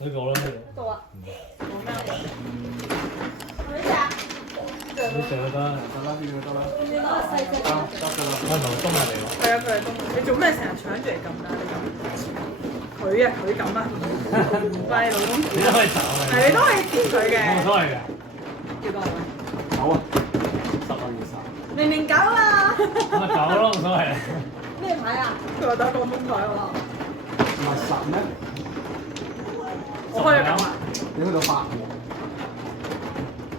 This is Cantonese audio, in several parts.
呢個啦，呢到啊，講咩啊？呢隻啊，個呢隻都得，得啦，呢個得啦，你攞個細隻得㗎啦。我係同東亞嚟喎。係啊，佢係東。你做咩成日搶住嚟撳㗎？你撳佢啊，佢撳啊，唔係老公。你都可以炒嘅。係你都可以添佢嘅。冇所謂嘅。幾多啊？九啊，10蚊要3。明明狗啊！咁咪搞咯，冇所謂。咩牌啊？佢話打廣東牌喎。唔係10咩？我開咗撳啊。你嗰度8喎。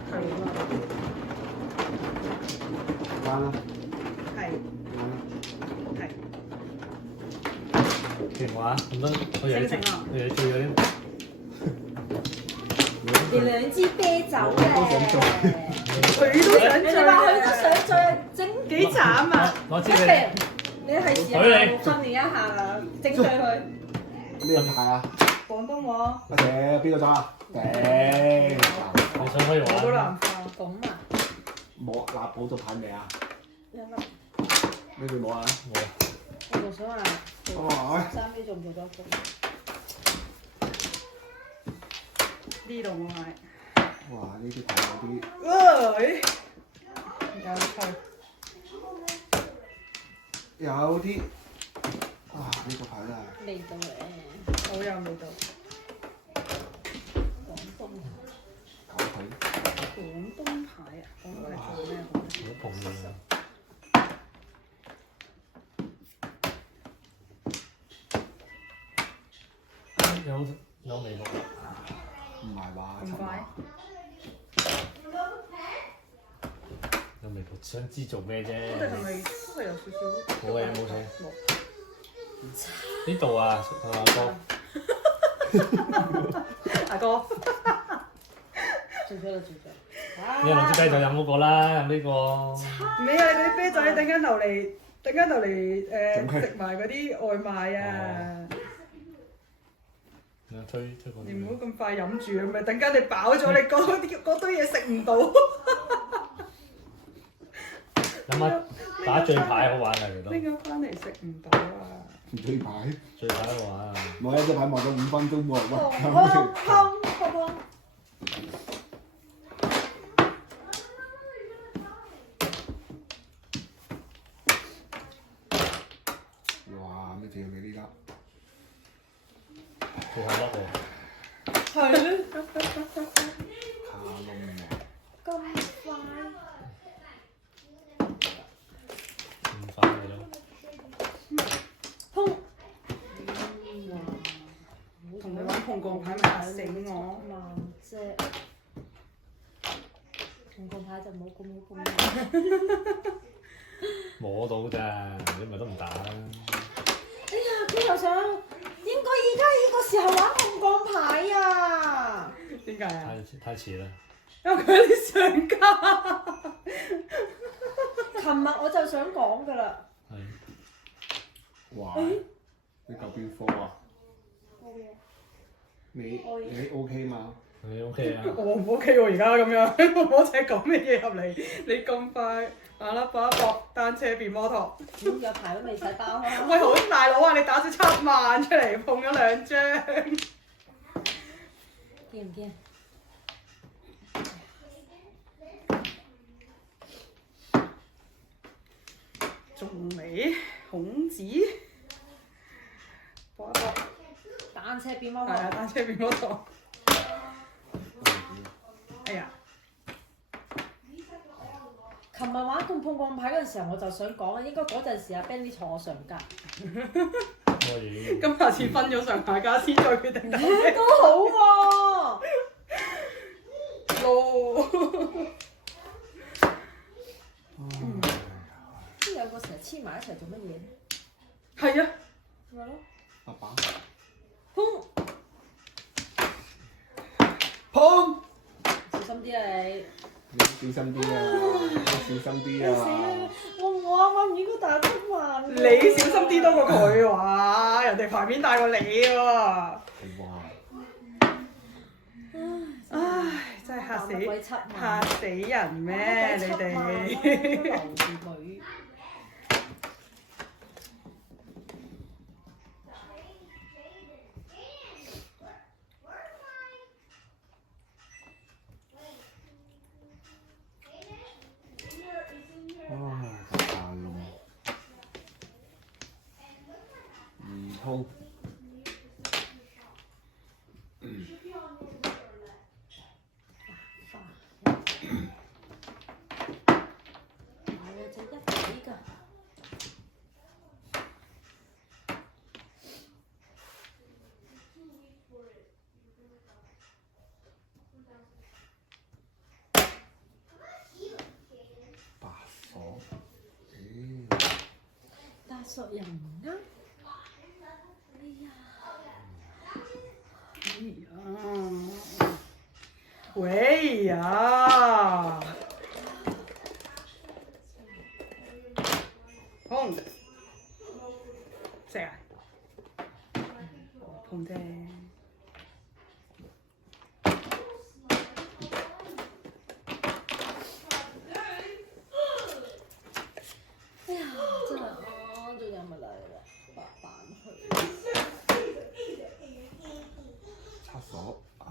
係喎。關啦，係關啦。係。電話咁多，我以為醒醒啊你做咗啲。連兩支啤酒嘅。佢都想你追話佢都想再整幾慘啊！我知你。你係時候訓練一下啦，整醉佢。咩牌啊？廣東話或者邊個打啊？頂！你想可以好玩？難化。咁啊，冇立寶咗牌未啊？有啦，呢邊冇啊？冇。我就想話哦， 3A 做唔做得到？呢度我買。哇！呢啲牌有啲喂，有趣。有啲啊！呢個牌啊，味道咧，好有味道。廣東狗腿。廣東牌啊，廣東係做咩好？好碰面啊！有味道。唔係話咁快？有味道，想知做咩啫？我哋係咪都係有少少？冇嘅冇嘅。冇。呢度啊，阿哥。阿哥，做咗啦，做咗。你攞支啤酒飲嗰個啦，飲呢個。唔係啊！你嗰啲啤仔突然間流嚟，突然間流嚟食埋嗰啲外賣啊！你推過你唔好咁快飲住啊！咪等間你飽咗，你嗰堆嘢食唔到。諗下打最牌好玩啊，其實都。拎咗翻嚟食唔到啊！追牌，最牌好玩啊！我一隻牌望咗5分鐘喎，砰喂！砰砰砰！哇！咩仲有你呢粒？最後粒喎。係咧，卡窿嘅。咁快。唔快嘅咯。砰！同你玩碰鋼牌咪嚇死我！慢啫，碰鋼牌就冇咁。摸到咋，你咪都唔打啦。哎呀，佢又想，應該而家呢個時候玩碰鋼牌啊！點解啊？太遲啦。因為佢有啲上家。琴日我就想講㗎啦。係。哇！你夠邊科啊？你 OK 嘛？你 OK 啊？我唔 OK 喎，而家咁樣，我請講咩嘢入嚟？你咁快馬啦搏一搏，單車變摩托。有排都未使包啊！喂，好大佬啊！你打咗7萬出嚟，碰咗2張。驚唔驚？仲未孔子搏一搏。單車變摩係啊，托。單車變摩托。哎呀！琴日玩碰鋼牌嗰陣時候，我就想講啊，應該嗰陣時阿 Benny 坐我上格。可以。咁下次分咗上下家先再決定打咩都好喎。咯。呢兩個成日黐埋一齊做乜嘢咧？係啊。咪咯。爸爸。砰！砰！小心啲啊你！你小心啲啊！小心啲死啦啊！！我啱啱唔應該打7萬。你小心啲多過佢喎，人哋牌面大過你喎。哇！唉，真係嚇死人咩？你哋。留住佢。索又唔啱。喂呀！碰食啊？碰啫。哎呀，真係仲有乜嚟啦？白板去。廁所，哎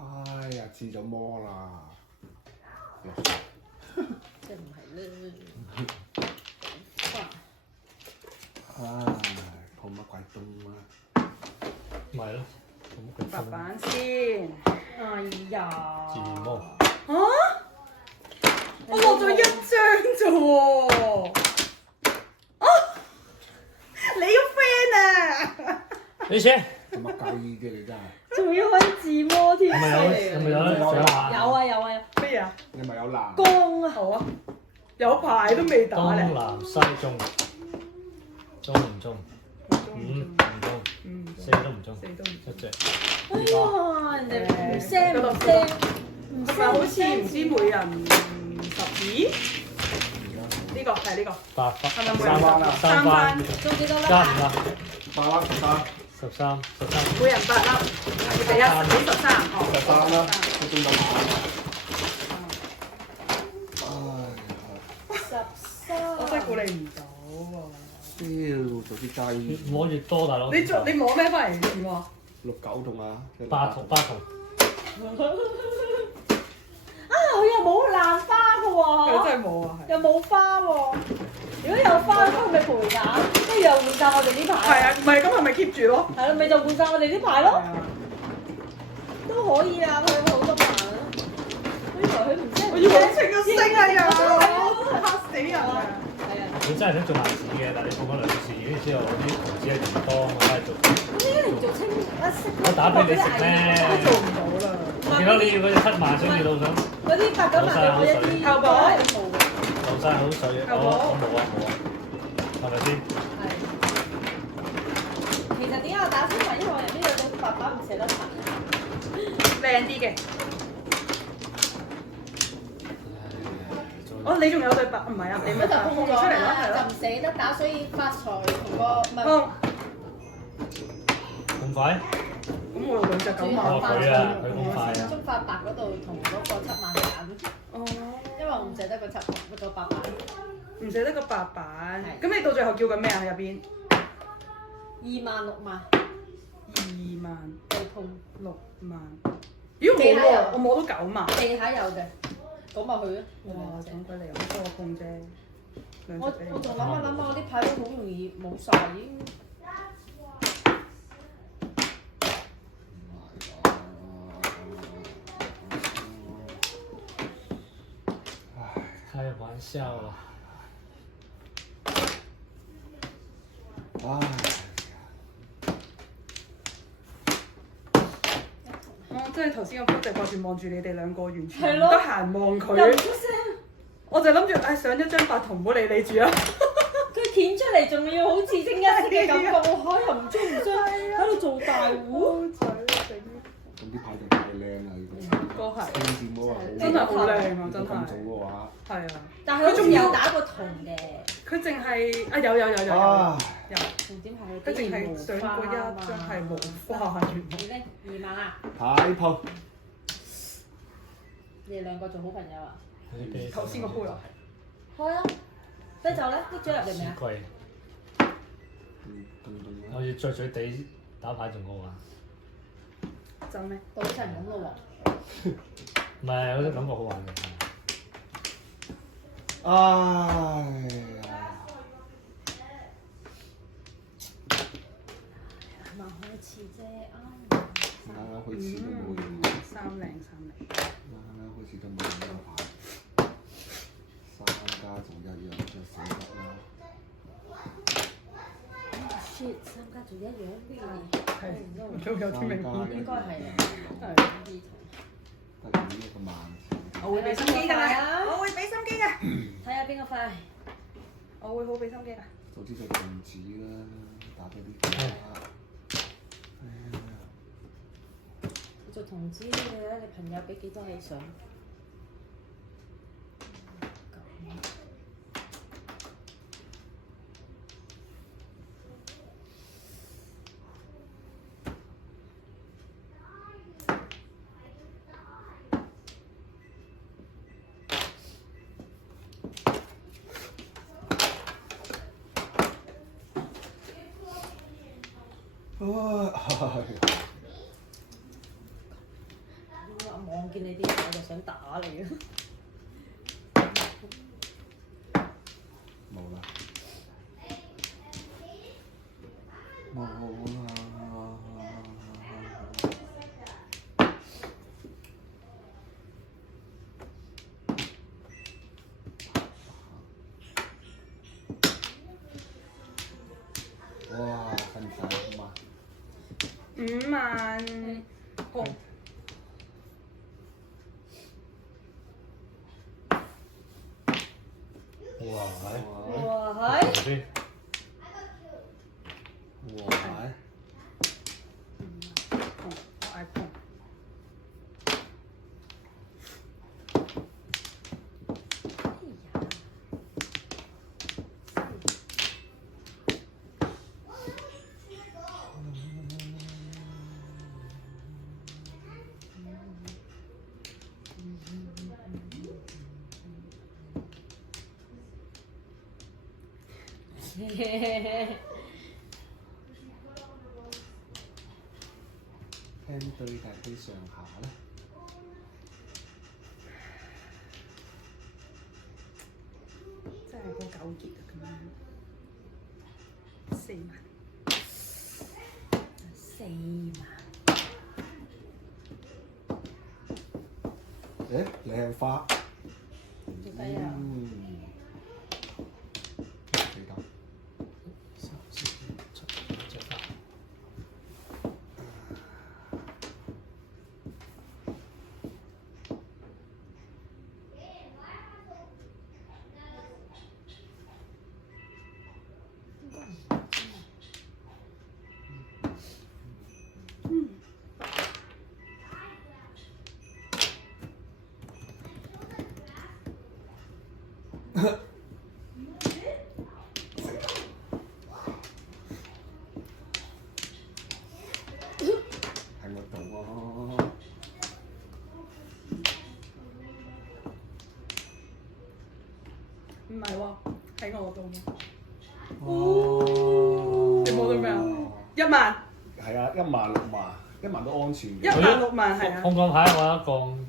呀，黐咗魔啦！即係唔係咧？唉，碰乜鬼東啊！咪咯，咁佢白板先。哎呀！自摸。嚇！我落咗一張啫喎！啊！你個 friend 啊！你先。做乜雞嘅你真係？仲要揾自摸添，係咪有？係咪有咧？有啊有啊有。咩啊？你咪有藍？光啊！好啊！有牌都未打東咧。南西中，中唔中？五唔中，四都唔中，一隻。哎呀，人哋唔聲唔聲，唔係咪好似唔知每人12？呢個係呢個。八分。係咪每三番人啊3番？中幾多粒加5啊？啦。 8粒13，每人8粒，第一13， 13啦，都中到牌啊！唉，我真係估你唔到喎。屌，做啲雞攞越多大佬。你攞咩翻嚟試喎？6、9同啊，八筒。啊，佢又冇爛花嘅喎，佢真係冇啊，係。又冇花喎。如果有花，佢咪賠減，跟住又換晒我哋啲牌。係啊，唔係咁係咪 keep 住咯？係咯，咪就換晒我哋啲牌咯，都可以啊，佢好多牌啊。我以為佢唔識。我以為你清咗星啊又，嚇死人啊！係啊。你真係想做盲子嘅，但係你做咗2次，跟住之後我啲童子係唔多，我梗係做。咁呢啲嚟做清一色。我打俾你食咩？做唔到啦。我見到你要嗰隻7萬，想要到想嗰啲8、9萬嘅我一啲後補流晒口水。我冇啊，係咪先？係。其實點解我打清文？因為我人呢兩種白板唔捨得排。靚啲嘅。哦，你仲有對白唔係啊？你咪就空咗出嚟咯，啦，係咯。就唔捨得打，所以發財同個唔係。咁快？咁我兩隻9萬。哦，佢啊，佢咁快啊！中發白嗰度同嗰個7萬揀，哦。因為我唔捨得個白板。唔捨得個白板。咁你到最後叫緊咩啊？入邊2萬6萬。 2萬對碰6萬。咦？冇喎，我摸到9萬。地下有嘅，咁咪去咯。哇！整鬼你又多個碰啫。我仲諗下，我啲牌都好容易冇晒已經。開玩笑啊！唉，我真係頭先個幅就掛住望住你哋兩個，完全唔係咯得閒望又唔佢。出聲，我就諗住上一張白同唔好理你住啦。佢顯出嚟仲要好似清一色嘅感覺，我又唔中喺度做大戶。咁啲牌就太靚啦，呢個係個天線魔啊，真係好靚啊！真咁早係。嘅話，係啊。但係佢仲有打過銅嘅，佢淨係啊有啊，有。重點係佢淨係上過一張係冇花原來。你咧2萬啦，太碰，你哋兩個做好朋友啊？頭先個杯啊。開啊！啤酒咧，拎咗入嚟未啊？貴，咚我要醉醉地打牌仲好啊！真咩？賭神咁咯唔係，有啲感覺好玩嘅。唉呀，喎，慢開始啫，啱啱開始都冇用， 3零。啱啱開始都冇用呢個牌，3加仲一樣就死得啦。 shit，3加做一樣邊係。都有啲明顯。應該係啊。係。得呢一個萬字，我會俾心機㗎啦。我會俾心機㗎。睇下邊個快。我會好俾心機㗎。早知就停止啦，打多啲卡。就通知你啦，你朋友俾幾多你上？望見你啲我就想打你啊！冇啦，冇啦。哇！分唔晒嘛5萬紅。哇！哇係！先。哇！我嗌紅。輕對定係上下咧？真係好糾結啊！咁樣4萬。4萬。誒，靚花。幾低啊？幾多3、4、5、7、8、9。喺我度喎。唔係喎，喺我度喎。哦。你摸到咩啊？1萬。係啊，1萬6萬，1萬都安全嘅。 1萬6萬係啊。空降牌我一共。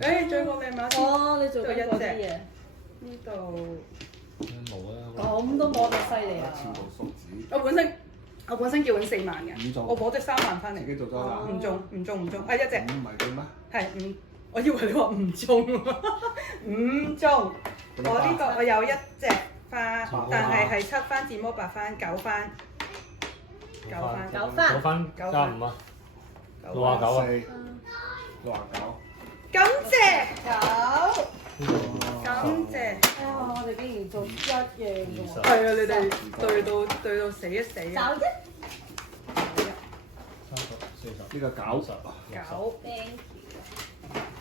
誒，最個靚碼先。哦，你做緊嗰啲嘢，呢度。冇啊。咁都摸得犀利啊！全部數字。我本身叫緊4萬嘅唔，中我攞隻3萬翻嚟。自己做咗啦。唔中，唔中，唔中，啊一隻。唔係嘅咩？係5，我以為你話唔中5中。我呢個我有1隻花，但係7番、字魔8番、9番。九番9番加5啊，69啊。 69。感謝，九。感謝。哎呀，我哋竟然做一樣嘅喎。係啊，你哋對到死一死啊！就一。 30、40。呢個9 9 Thank you。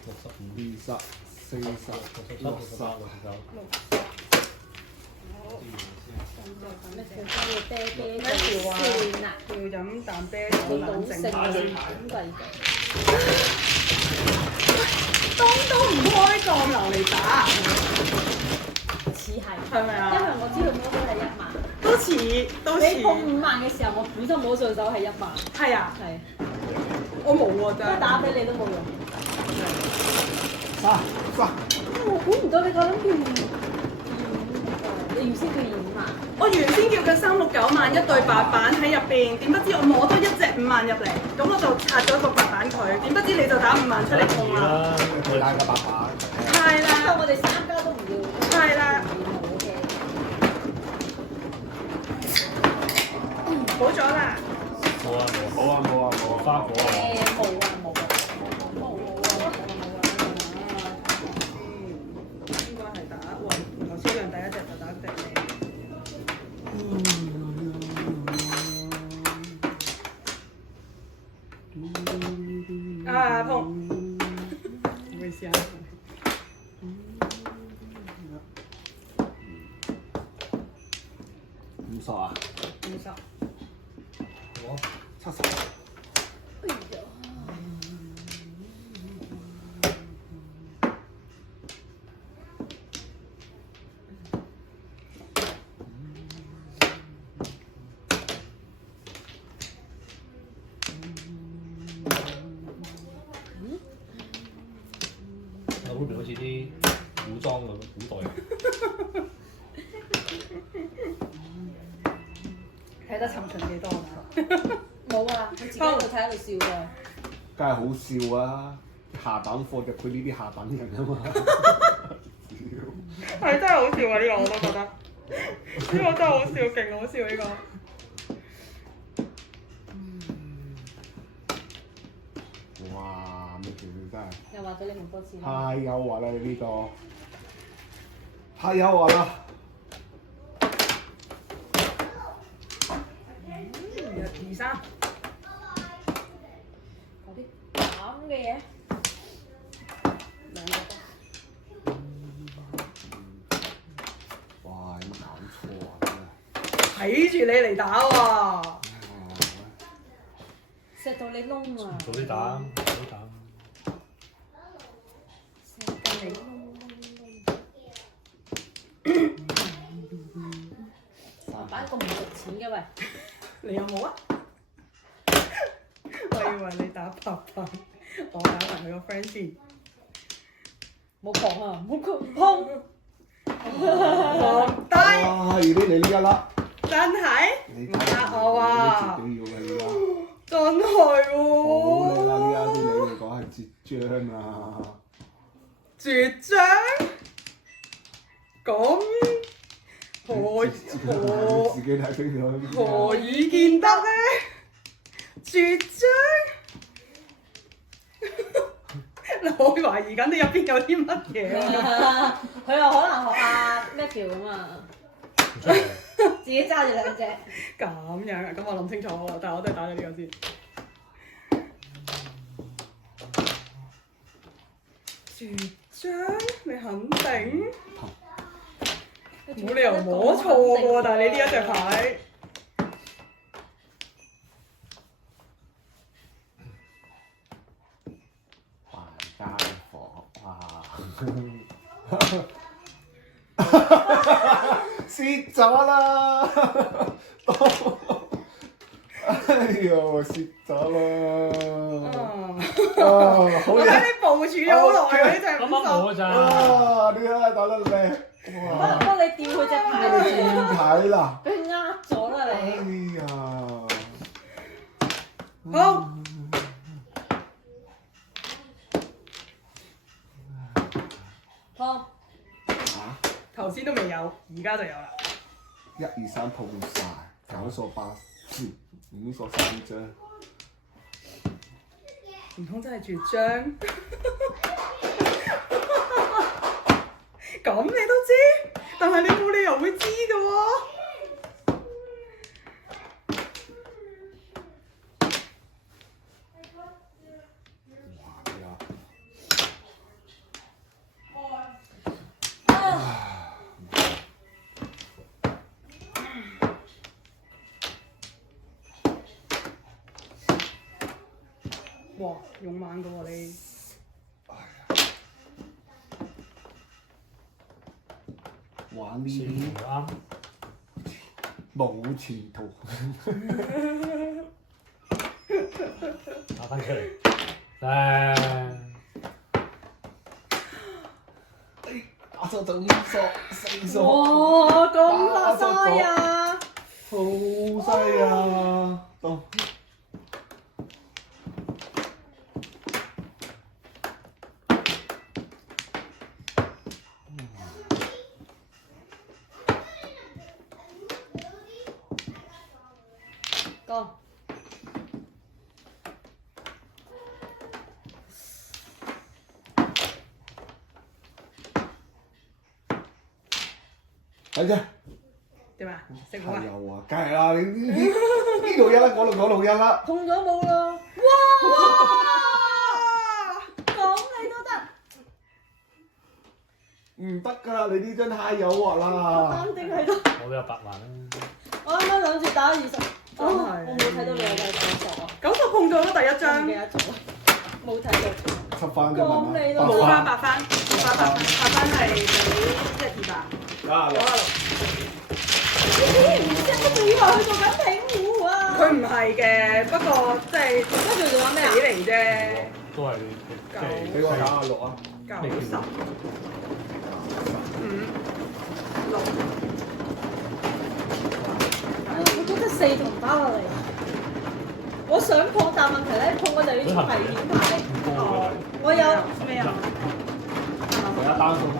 65。 20 40 63、63、69。咩叫咩啤啤咩條啊先啊？要飲啖啤酒你冷靜賭聖啊？下。咁計嘅。東都唔開檔流嚟打，似係。係咪啊因為我知道摸到係1萬。都似都你報似。 5萬嘅時候，我本身摸上手係1萬。係啊，係。我冇喎真係。都打俾你都冇用。3我估唔到你個諗叫你原先叫25萬。我原先叫嘅369萬一對白板喺入邊，點不知我摸多一隻5萬入嚟，咁我就拆咗個白板佢，點不知你就打5萬出嚟送啦。佢拉個白板。係啦，我哋3家都唔要。係啦，冇嘅。好咗啦。冇啊冇啊。冇啊冇啊冇啊。花果啊。冇啊冇啊。應該係打，哇！原來銷量第一隻就打隻你。啊碰，唔好意思啊。50啊50。我70。哎呀，我嗰邊好似啲古裝咁，古代。睇得沉沉幾多啊？冇啊，佢自己喺度睇喺度笑㗎。梗係好笑啊！下等貨就佢呢啲下等人啊嘛。係真係好笑啊！呢、個我都覺得，呢、個真係好笑，勁好笑呢、個。哇！咩條料真係又或者你用多次啦。太誘惑啦！你呢、個太誘惑啦！1、2、3。嗰啲咁嘅嘢，兩個。哇！有冇搞錯啊？真係睇住你嚟打喎、錫到你窿啊！早啲打，早啲打。錫到你窿。擺個唔值錢嘅喂，你有冇啊？我以為你打拍拍，我打埋佢個 friend 先。冇狂啊！冇狂，皇帝哇！如果你呢一粒，真係你唔呃我啊！自己要嘅而家。真係好靚啦！呢家喎！對你嚟講係絕張啊！絕張咁何自己睇清楚。何以見得咧？絕張嗱，我懷疑緊你入邊有啲乜嘢啊？佢又可能學阿 Matthew 咁啊，唔出嚟。自己揸住兩隻。咁樣啊？咁我諗清楚喎，但係我都係打咗呢個先。絕張，你肯定？冇理由摸錯喎，但係你呢一隻牌。還家伙，哇！蝕咗啦！哎呦，蝕咗啦！好我睇嘢！你部署咗好耐喎，呢隻啱啱好五嗰陣。哇！你睇打得靚，哇！幫你調佢隻牌，轉睇啦！俾佢呃咗啦哎你。呀！好，放。啊！頭先都未有，而家就有啦。 1、2、3碰晒，九數8，五數3張。唔通真係絕張？咁你都知，但係你冇理由會知嘅喎。哇，勇猛嘅喎你。玩呢先啲唔啱。冇前途。打翻出嚟。誒，打咗就4數，哇，咁發晒啊！好犀啊！到哥，睇啫。點啊？食好啊？係有啊，梗係啦！你呢度一啦，嗰度一啦。碰咗冇啦！哇！唔得㗎啦！你呢張太誘惑啦。啱定喺度。我都有8萬啦。我啱啱諗住打20，真係我冇睇到你有計90啊， 90碰到咗第一我唔張記，得咗，冇睇到。七番啫講你咯冇嘛。翻8番，冇翻8番，8番係俾128，啊你竟然唔識，我仲以為佢做緊平湖啊！佢唔係嘅，不過即係跟住做緊咩啊？死嚟啫，都係即係俾我打下6啊。 90、5、6。我覺得4同打落嚟，我想碰，但問題咧碰我就要出危險牌。哦，我有咩啊？我有單數單。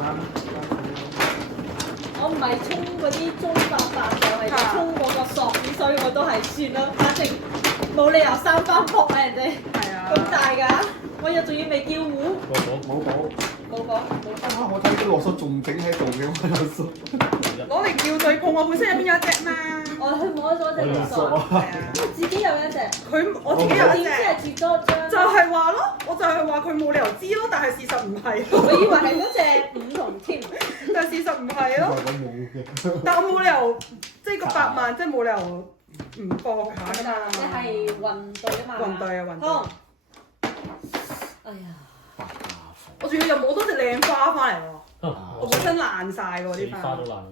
我唔係衝嗰啲中88，就係衝嗰個索子，所以我都係算啦。反正冇理由3番撲啊人哋，係啊，咁大㗎，我又仲要未叫糊，冇保。冇講冇講。啊！我睇啲落叔仲整喺度嘅，我有叔。攞嚟叫對碰，我本身入邊有一隻嘛。我去摸咗隻六索，係啊，因為自己有一隻，我自己有一點知隻，係接多張？就係話咯，我就係話佢冇理由知咯，但係事實唔係，我以為係嗰隻5同添。但係事實唔係咯。我冇嘅。但我冇理由，即係個8萬，即係冇理由唔博下㗎嘛。你係運隊啊嘛？運隊啊運隊康。哎呀！白家伙。我仲要又冇多隻靚花翻嚟喎，我我本身爛晒喎四啲花花都。爛啦。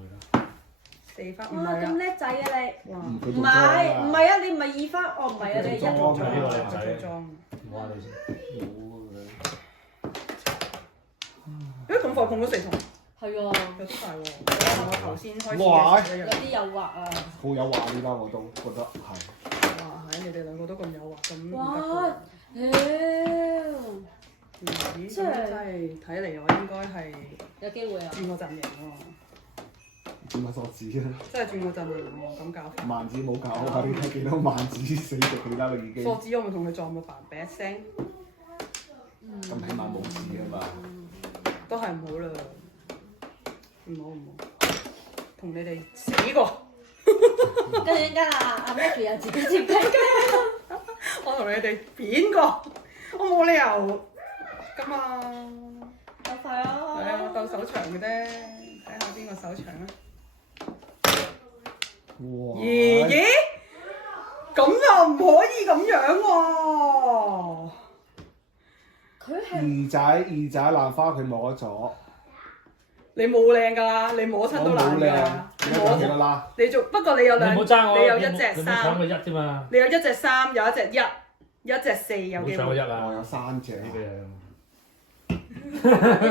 4花唔哇！咁係啊，叻仔啊你！哇！唔係唔係啊！你唔係2番，哦唔係啊！你係1同裝呢個我靚仔最裝。唔好話你先。誒咁快碰到4筒，係喎，有啲快喎。我頭先開始哇嘅時候有啲誘惑啊！好有畫呢家我都覺得係。哇！係你哋兩個都咁誘惑，咁唔哇！得妖，咦，真係真係睇嚟我應該係有機會啊！轉個陣營喎，轉下索子啊！真係轉個陣營喎，咁搞法。萬子冇搞啊！你睇幾多萬子死敵佢啦，已經。索子我咪同佢撞到嘭嘭一聲，咁起碼冇事啊嘛。都係唔好啦，唔好唔好，同你哋死過。跟住陣間阿 Maggie 又自己接雞雞，我同你哋片過，我冇理由㗎嘛。好快啊！係啊，鬥手長嘅啫，睇下邊個手長啊！哇！爺爺，咁又唔可以咁樣喎。佢係二仔蘭花佢摸咗，你冇靚㗎，你摸親都爛㗎。你講幾多啦？你做不過你有你兩，唔好爭我，你有一你隻唔好搶個3， 1啫嘛。你有一隻3，有一隻1，一隻4有機唔好搶個會。 1我有啊！ 3隻。呢啲你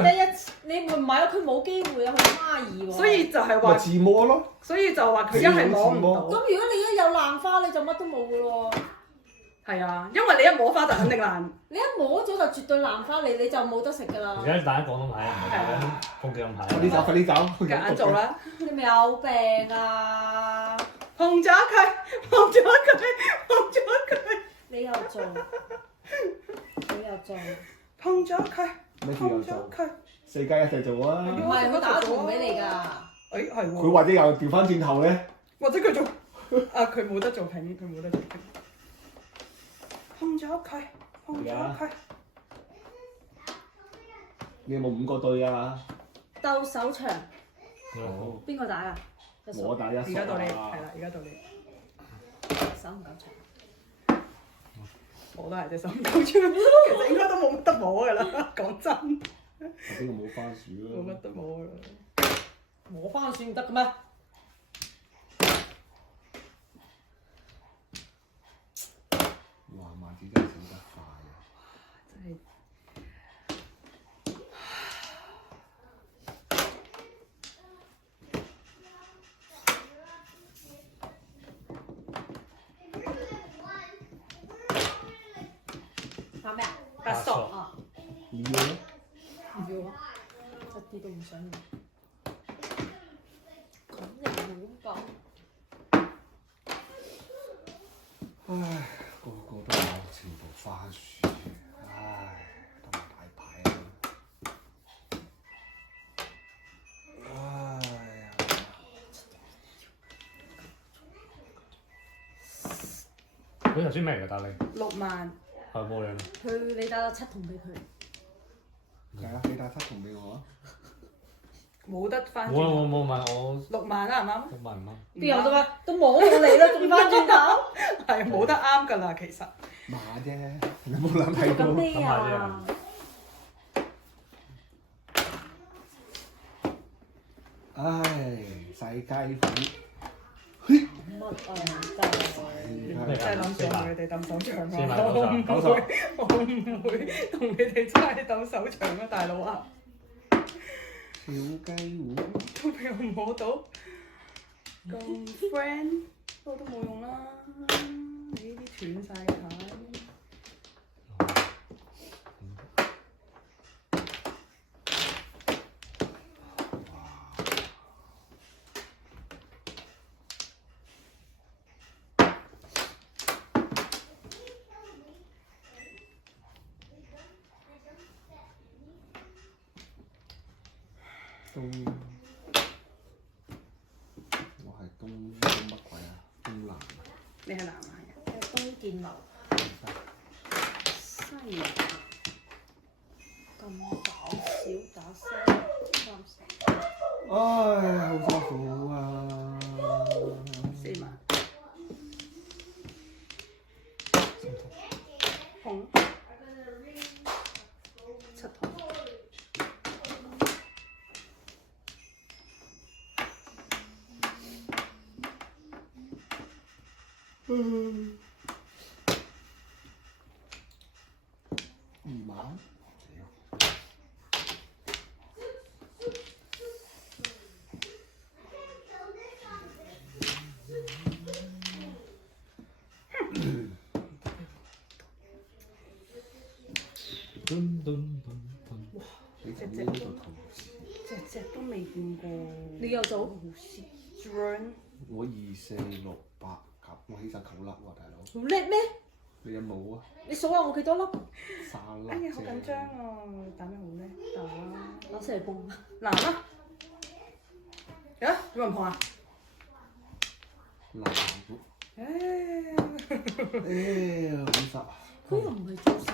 得一次，你唔係啊？佢冇機會啊！佢孖2喎。所以就係咪話，自摸咯。所以就話佢一係摸唔咁到，如果你一有爛花，你就乜都冇㗎咯喎。係啊，因為你一摸花就肯定爛。你一摸咗就絕對爛花，你就冇得食㗎啦而。家大家廣東牌唔係講風紀咁牌。快啲走，快啲走。夾硬做啦，你咪有病啊！碰咗佢，碰咗佢，碰咗佢，你又做，佢又做，碰咗佢，咩叫有碰咗做？佢。 4加1齊做啊！唔係佢打銅俾你㗎。誒係喎。佢或者又調翻轉頭咧，或者佢做啊，佢冇得做平，佢冇得做平。碰咗佢，碰咗佢。你有冇5個對啊？鬥手長，好，邊個打㗎？我打一而家到你，係啊！啦，而家到你。手唔夠長。我都係隻手唔夠長，其實應該都冇乜得摸㗎啦，講真。頭先我冇番薯冇乜啊！得摸㗎啦。摸翻算唔得嘅咩？哇！萬子真係死得快啊！真係。打咩啊？白索，啊，你要咧？唔要啊！一啲都唔想要。咁又冇講。唉，個個都有全部番薯，唉，都係大牌啊！唉呀！佢頭先咩嚟㗎？打你6萬，係冇靚。佢你打咗7筒俾佢。係啊，你打7筒俾我啊！冇得翻轉冇頭。冇問我6萬啱唔啱？ 6萬唔啱。邊有得啊？都摸到你啦，仲翻轉頭？係冇得啱㗎啦，其實。馬啫，你冇諗睇咁到。咩啊？唉，世雞虎。乜啊？真係真係諗住同佢哋鬥手長4萬啊！我唔9會，我唔會同你哋真係鬥手長啊，大佬啊！小雞糊。都俾我摸到，咁 friend 不過都冇用啦，你呢啲斷晒嘅牌。我係東乜鬼啊？東南啊！你係南亞人，東建樓西洋咁搞笑打聲30。唉，好辛苦啊4萬。紅7筒。2萬。你做呢個圖紙，隻都未見過。你有做？好似 John 我2、4、6、8、9，我起晒9粒喎，大佬。好叻咩？你有冇啊？你數下我幾多粒？ 3粒。哎呀，好緊張啊！打咩好咧？打攞出嚟碰。藍啊！有冇人碰啊？藍。好實。佢又唔係做實。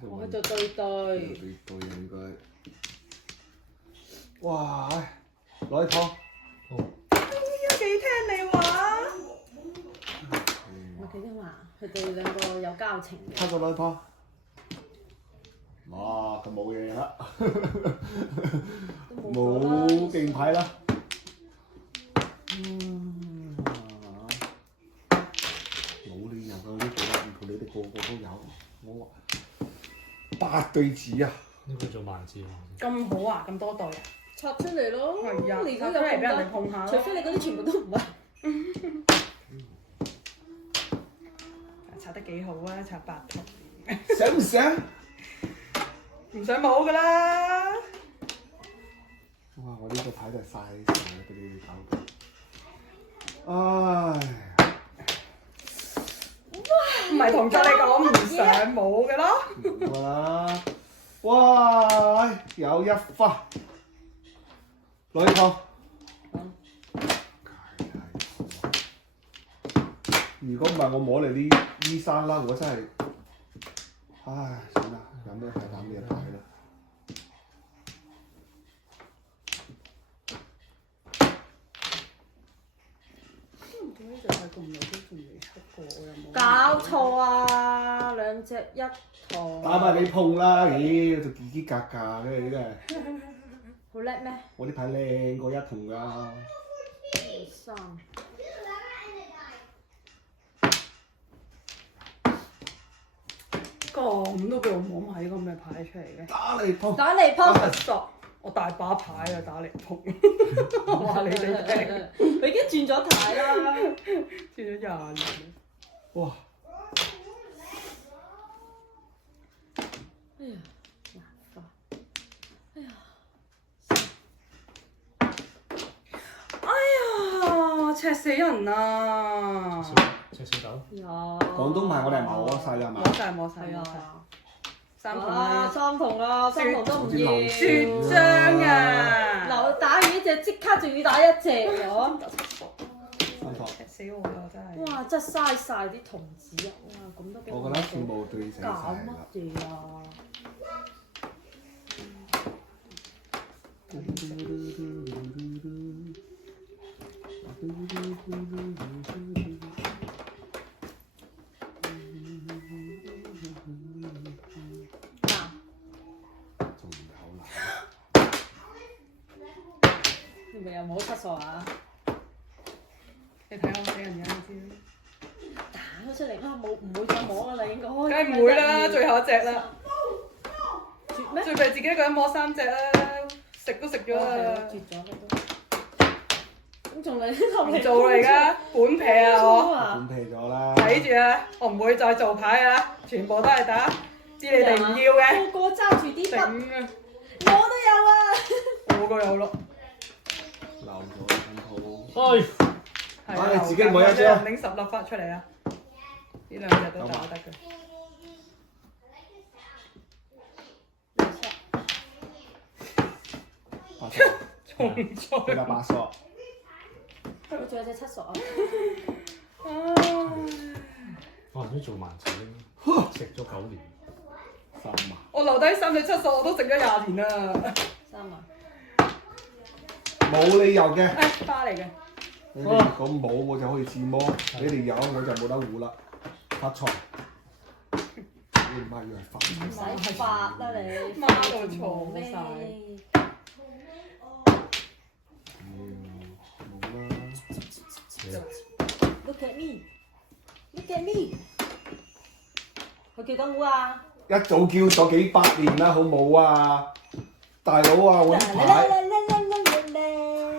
我喺度對對。對啊，應該。哇！攞去拖。幾聽你話？我幾聽話，佢哋兩個有交情嘅。攤個攞去拖。哇！佢冇嘢啦。冇勁牌啦。冇理由㗎，呢個同你哋個個都有。我8對子啊！呢個做萬字喎。咁好啊！咁多對啊！拆出嚟咯，係啊，你而家有拆出嚟俾人哋咁碰下咯多，除非你嗰啲全部都唔係。拆得幾好啊！拆8筒，想唔想？唔想冇㗎啦！哇！我呢個牌就嘥曬俾你哋搞。唉。唔係同咗你講唔想冇嘅咯。冇㗎啦！哇！有1花，攞去拖。如果唔係我摸你呢3粒，我真係，唉，算啦，有咩牌打咩牌啦。點解隻牌咁耐都仲未出過？我又冇。搞錯啊！兩隻一筒。打埋你碰啦，妖就結結格格嘅你真係。好叻咩？我啲牌靚過1筒㗎。 3。咁都俾我摸埋啲咁嘅牌出嚟嘅。打嚟碰。打嚟碰。實索，我大把牌啊，打嚟碰。我話你哋聽，佢已經轉咗牌啦。轉咗20年。哇！哎呀，難化。哎呀。哎呀，赤死人啊！赤小豆。廣東牌我哋係摸晒㗎嘛？摸晒。係啊。 3筒啊啦。 ，3筒啦，3筒都唔要。雪章啊！嗱，打完一隻即刻仲要打一隻喎。赤死我啦，真係。哇！真係嘥晒啲童子啊！哇，咁都俾我覺得全部對死晒搞啦。乜嘢啊？仲唔好難？你咪又冇出數啊？你睇我死人樣你知。打咗出嚟啦，唔會再摸啦，應該。梗係唔會啦，最後一隻啦。絕咩？最弊自己一個人摸3隻啦，食都食咗啦。絕咗啦都。咁仲嚟同唔做啦而家，本皮啊我。本皮咗啦。睇住啊，我唔會再做牌啊，全部都係打，知你哋唔要嘅。個個揸住啲筆，頂啊！我都有啊。我個有咯。漏咗新鋪。哎，係啊你自己每一張拎10粒發出嚟啊！呢兩隻都打得嘅。八索，重俾彩。啦8索。我仲有隻7索啊！我頭先做盲腸，食咗9年。3萬。我留低3隻7索，我都食咗20年啦。 3萬。冇理由嘅。誒，花嚟嘅。你哋如果冇我就可以自摸，你哋有我就冇得糊啦。發財。你唔係以為發唔使發啦你，媽到錯咩？晒。冇啦。 Look at me, look at me。佢叫緊我啊！一早叫咗幾百年啦，好冇啊！大佬啊，我啲牌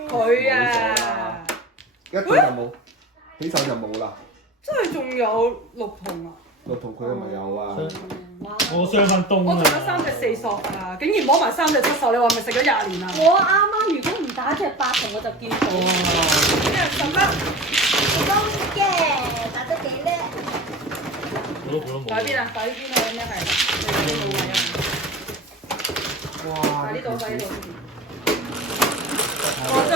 佢啊，一早就冇，起手就冇啦。真係仲有6筒啊！ 6圖佢係咪有啊？我雙分冬啊！我仲有3隻4索啊！竟然摸埋3隻7索，你話咪食咗20年啊？我啱啱如果唔打隻8筒我就見到。一人10粒。都嘅，打得幾叻。我都冇。擺邊啊？擺呢邊啊？咁樣係。你冇位啊？哇！擺呢度，擺呢度。個裝。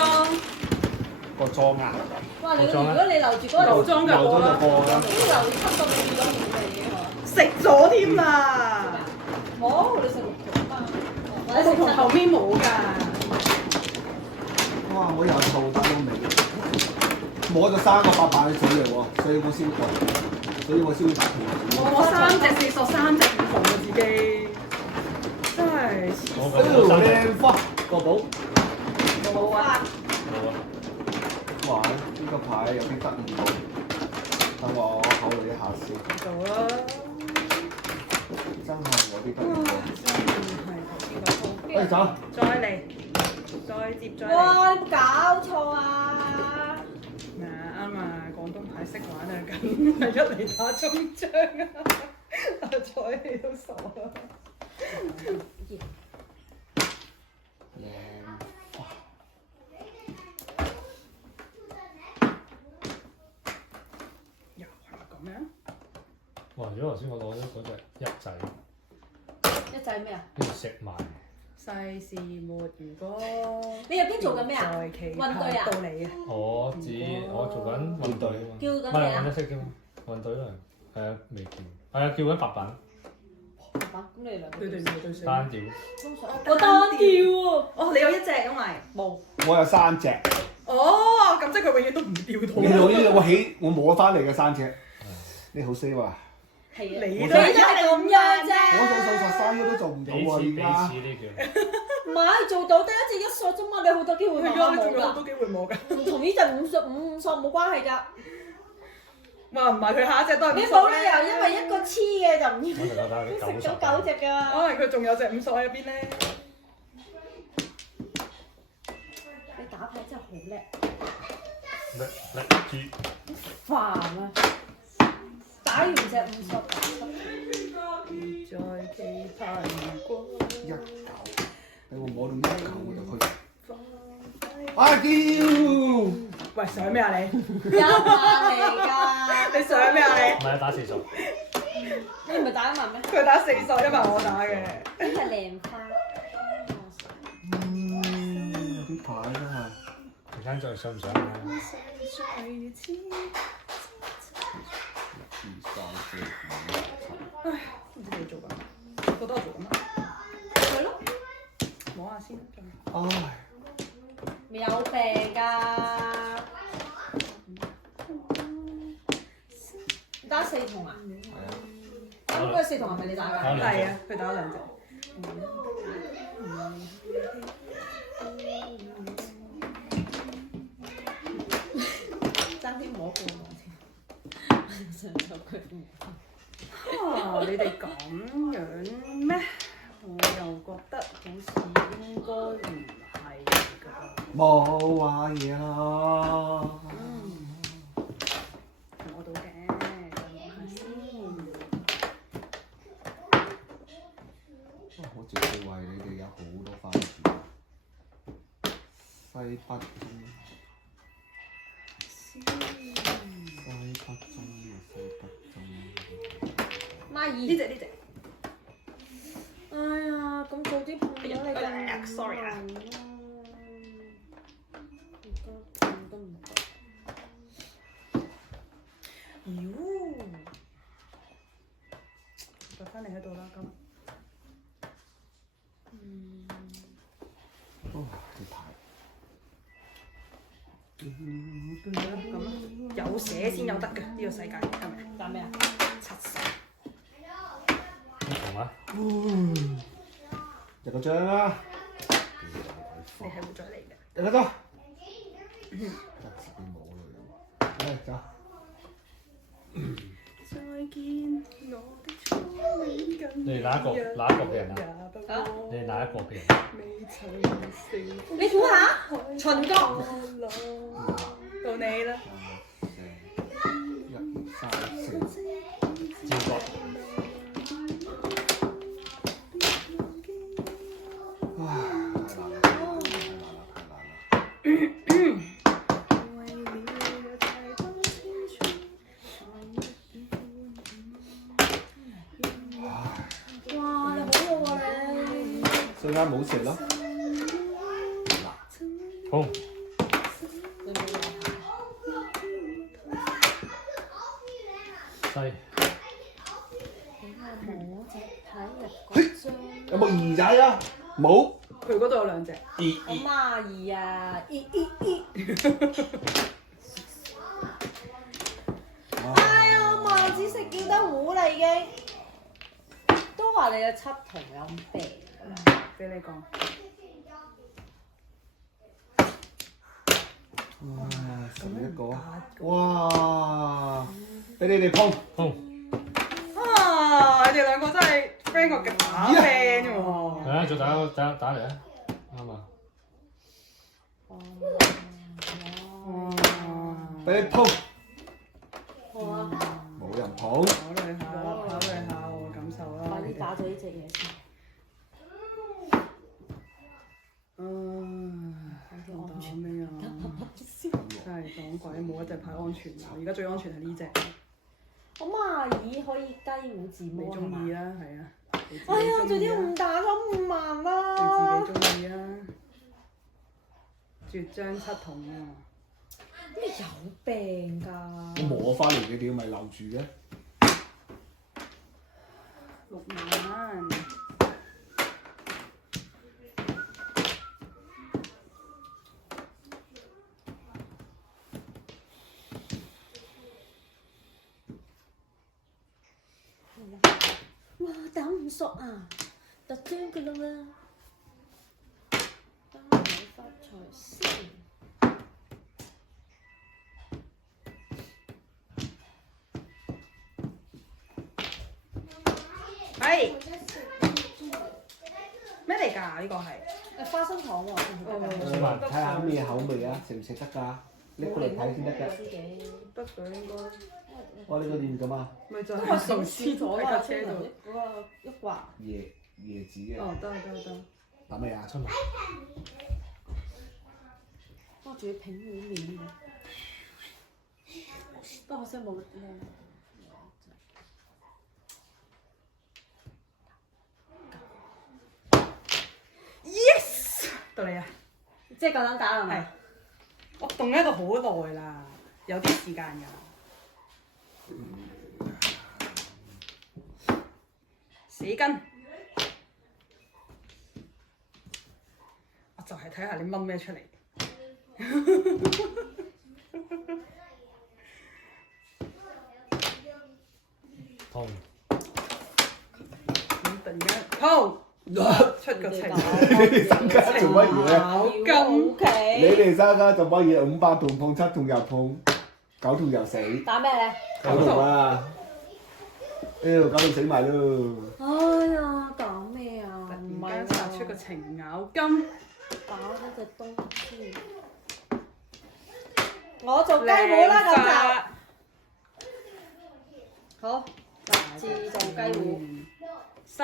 個裝啊！哇！如果你留住嗰個牛裝就有咗過啦。就過啦。都留7個變咗5味嘅喎。食咗添啦！冇，你食6筒啊嘛。我6筒後面冇㗎。哇！我由頭打到尾，摸咗3個8板嘅水嚟喎，所以我先過，所以我先會打平。我3隻4索，3隻5筒啊自己，真係我哎呦，靚花個寶！冇啊！哇！呢個牌有啲得意喎，等我考慮一下先。做啦。真係有啲得意喎。真係頭先嗰鋪。喂，走！再嚟，再接再嚟。哇！你冇搞錯啊！嗱啱啊，廣東牌識玩啊，咁係一嚟打中槍啊！阿彩你都傻啊！靚花。又係咁樣。哇！如果頭先我攞咗嗰隻一仔，一仔咩啊？跟住食埋。世事沒如果。你入邊做緊咩啊？在期運隊啊到你啊！我做緊運隊啊嘛。叫緊唔係咩啊運一式啫嘛，運隊啊，係啊，未叫，係啊，叫緊白品咁你兩個對對對對對。單調。我單調喎。哦，你有1隻因為。冇。我有3隻，哦，咁即係佢永遠都唔掉到。呢度我摸翻嚟嘅3隻，你好 save 啊！係啊。你你都係都係咁樣啫。我想數13個都做唔到喎，而家。呢叫。唔係做到得一隻1索啫嘛，你好多機會慢慢你仲有好冇多機會摸㗎。㗎，同呢隻5索冇關係㗎。話唔係佢下一隻都係你5索冇理由因為一個黐嘅就唔要。我哋睇食下咗9隻㗎。可能佢仲有隻5索喺入邊咧。你打牌真係好叻。叻豬。煩啊！打完隻5索打在期盼如果。1嚿，俾我摸到1嚿我就去。啊屌！喂，想咩啊你？ 1萬嚟㗎。你想咩啊你？唔係啊，打4索。你唔係打1萬咩？佢打4索，1萬我打嘅。呢係靚花。有啲牌真係。陣間再想唔想啊？2、3、4、5、6、7。唔知你做緊乜？覺得我做緊乜？係咯。摸下先仲。唉，你有病㗎？打4筒啊？係啊，咁嗰個4筒係咪你打㗎？係啊，佢打2隻。爭啲摸過我添，上咗佢唔啊！你哋咁樣咩？我又覺得好似應該唔係㗎。冇話嘢啦。摸到嘅，再摸下先。我絕對為你哋有好多番薯。西北中，西北中，西北中。媽二呢隻。哎呀，咁早啲碰咗你咁 sorry 啊唔得，碰得唔得。妖，就翻嚟喺度啦咁。哦，呢排。咁有寫先有得嘅呢個世界，係咪？打咩啊七十。一筒啊！入個章啦，你係會再嚟嘅。入個章。得自己摸啦，嚟走。再見我的初戀跟你哋哪一個俾人啊？你哋哪一個俾人？你估下，秦國。到你啦。1、2、3、4。趙國。哇！你好用喎你。所以啱冇食咯。好。你冇用。西。摸隻睇入個章。有冇兒仔啊？冇。佢嗰度有2隻。我媽二啊！哎呀，我萬子食叫得糊啦已經，都話你嘅7筒有病㗎。俾你講。哇，11個。哇！俾你哋碰。啊！你哋兩個真係 friend 過嘅打 friend 喎。係啊，再打嚟啊！啱啊！俾你碰。好啊，冇人碰。考慮下我感受啦。快啲打咗呢隻嘢先。打咩啊？真係撞鬼，冇一隻牌安全啊！而家最安全係呢隻。我媽二可以雞五字你摸係嘛？中意啦，係啊。哎呀，最啲唔打咗5萬啦！你自己中意啊！絕張7筒啊！咩有病㗎？我摸翻嚟嘅點咪留住嘅6萬。哇！打唔熟啊，特張㗎啦嘛。等我發財先。係咩嚟㗎？呢個係花生糖喎，睇下咩口味啊？食唔食得㗎？拎過嚟睇先得㗎。得嘅應該。我呢個點咁啊？咪就係都係壽司喺咗啦，架車度。嗰個一刮。椰子嘅。哦，得。打咩啊？出嚟。哇！仲要平碗面嘅，不過可惜冇靚。Yes，到你啊！即係夠膽打係係咪？我凍喺度好耐啦，有啲時間㗎。死根。就係睇下你掹咩出嚟。痛。突然間，砰！出個情你哋三家做乜嘢？咁 OK。你哋三家做乜嘢？5痛碰7痛又碰9痛又死，打咩咧？ 9痛啊！搞到死埋咯！哎呀，打咩啊？突唔然間係殺出個程咬金，打嗰隻東先。我做雞糊啦，咁就好。立志做雞糊。西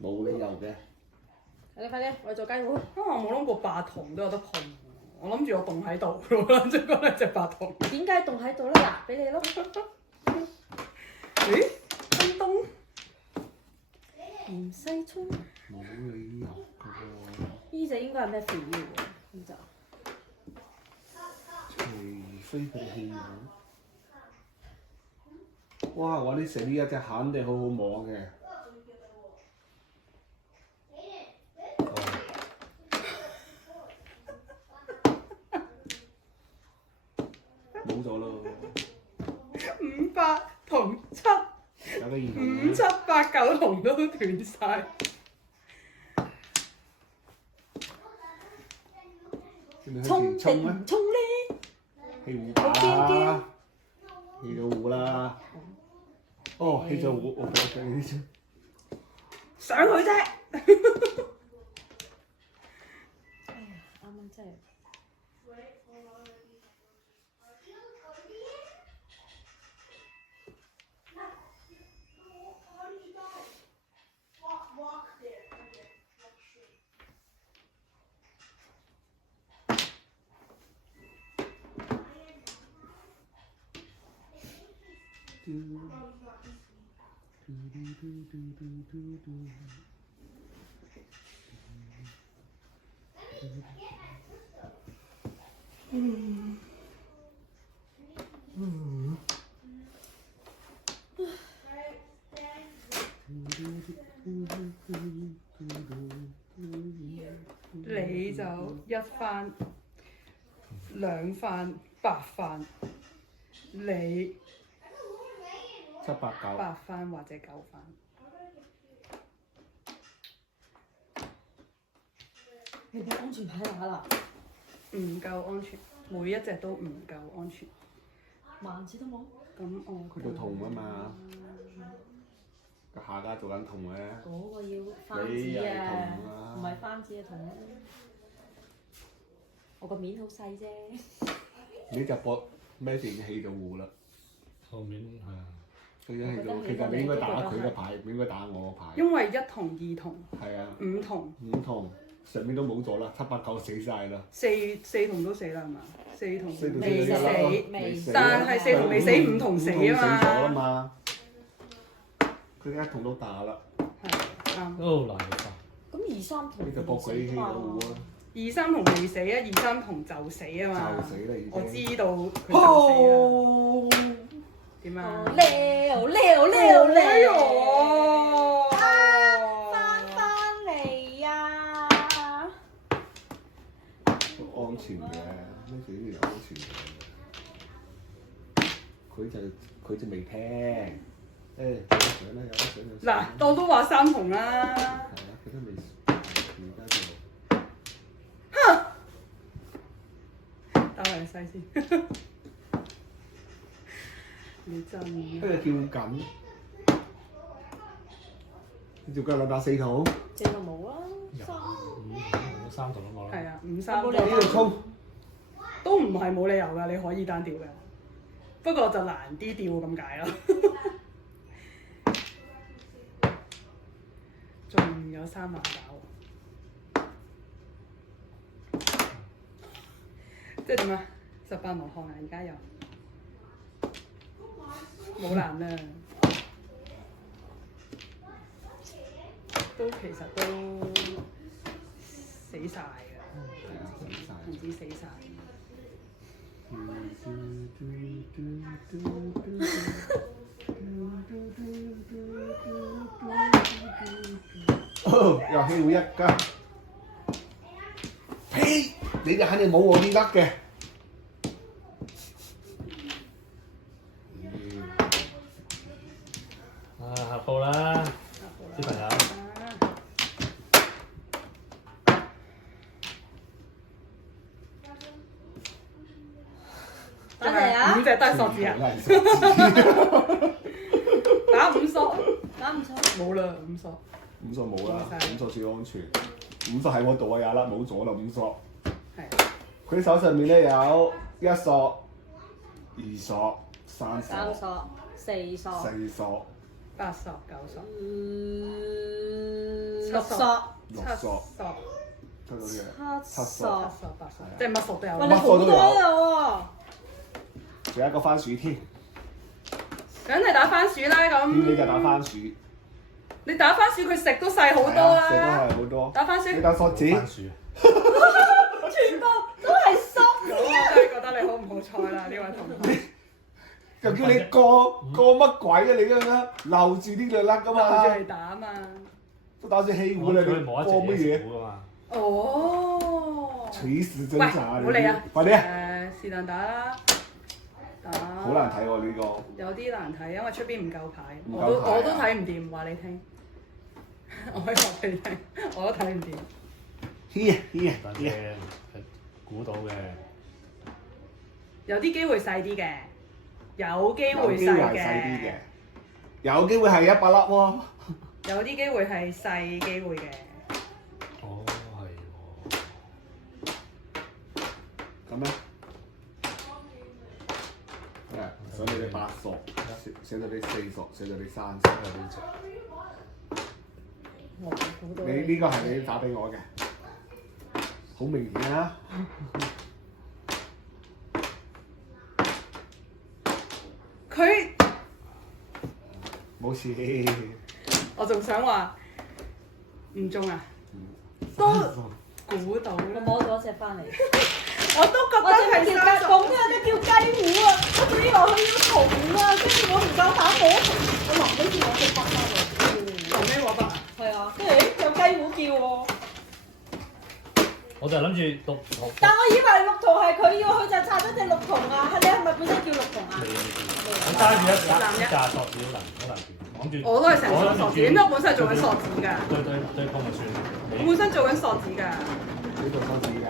冇理由嘅。快啲，我哋做雞糊。我冇諗過8筒都有得碰喎，我諗住我棟喺度咯，即係嗰兩隻8筒。點解凍喺度咧？嗱，俾你咯。咦？東東芫茜葱，冇理由嘅喎，呢隻應該係咩肥料喎？呢隻除非佢哋氣好。哇！我啲食呢一隻肯定好好摸嘅。冇咗咯。5、8同7，有得意5、7、8、9筒都斷晒。葱定唔葱咧？氣糊吧，氣咗糊啦。哦，氣咗糊，我覺得呢張上去啫。哎呀，啱啱真係。你就1番、2番、8番，你7、8、9。 8番或者9番。你啲安全牌打啦，唔夠安全，每一隻都唔夠安全。萬次都冇。咁我佢做銅啊嘛，個下家做緊銅嘅。嗰個要番你又子啊，銅啊唔係番子嘅銅。我個面好細啫。你就搏咩電氣就糊啦。後面係啊。佢一氣就，其實你應該打佢嘅牌，唔應該打我嘅牌。因為1筒、2筒、係啊。 5筒、 5筒上面都冇咗啦，7、8、9死晒啦。 4筒都死啦係嘛？4筒4筒未死啦未死，但係4筒未死，5筒死5筒死咗啦啊嘛。嘛。佢1筒都打啦，係啱。都難嘅。咁2、3筒你就搏鬼氣就糊啊！ 2、3筒未死啊，2、3筒就死啊嘛。就死啦已經我知道佢就死啦。點啊？溜溜溜溜！哎呦翻嚟啊！都安全嘅，呢幾年安全嘅。佢就未聽，有得上啦，有得上就嗱，我都話3筒啦。係啊，佢都未，而家就打埋西先。你真跟住叫緊，你做夠兩打4筒，四筒冇啦，三筒都冇啦。係啊，5、冇理3由呢度衝，都唔係冇理由㗎，你可以單調㗎，不過就難啲調咁解咯。仲有3萬打喎，即係點啊？18羅漢啊，而家又冇難啦，都其實都死晒㗎，唔止死晒。有機會一㗎。呸！你就肯定冇我呢粒嘅。下鋪啦，小朋友。打嚟啊！ 5隻都係索子啊！打5索，打唔錯。冇啦5索。五索冇啦，五索最安全。五索喺我度啊，有一粒冇咗啦，五索。係。佢手上面咧有1索、2索、3索、3索、4索、 4索、 8索、9索、 6索、 6索，索、出到嘅7 7索索，。索、8索，即係乜索都有。喂，你好多啦仲有一個番薯添，梗係打番薯啦咁。你就打番薯，你打番薯佢食都細好多係啊食都啦。係好多。打番薯。你打索子，番薯。喎，全部都係索。咁我真係覺得你好唔好彩啦，呢位同學。就叫你過乜鬼啊！你咁樣留住呢兩粒噶留嘛住，嚟打啊嘛。都打算氣壺啦！你冇過乜嘢？㗎嘛？哦。取死真喂，詐！唔好理啊。快啲啊！是但打啦。打。好難睇喎呢個。有啲難睇，因為出邊唔夠牌，唔夠牌啊我都睇唔掂，話你聽。我可以話俾你聽，我都睇唔掂。但係係估到嘅。有啲機會細啲嘅，有機會有機會細係細啲嘅嘅，，有機會係100粒喎。有啲機會係細機會嘅。哦，係咁咧，係上到你8索，上到你4索，上到你3索。喎，呢隻。我估到你呢個係你打俾我嘅，好明顯啊！佢，冇事。我仲想話唔中啊，都估到啦。我摸咗隻翻嚟，我都覺我得係淨係叫雞，咁嘅都叫雞糊啊！我仲以為佢要銅啊，跟住我唔夠膽摸，我臨尾先攞隻筆翻嚟。後尾攞筆啊！係啊，跟住有雞糊叫喎。我就諗住綠紅。但我以為綠桃係佢要，佢就拆咗隻綠桃啊！你係咪本身叫綠桃啊？我揸住一架索子好難諗住。我都係成日做索子，點解我本身係做緊索子㗎？對碰就算。我本身做緊索子㗎，你做手指㗎？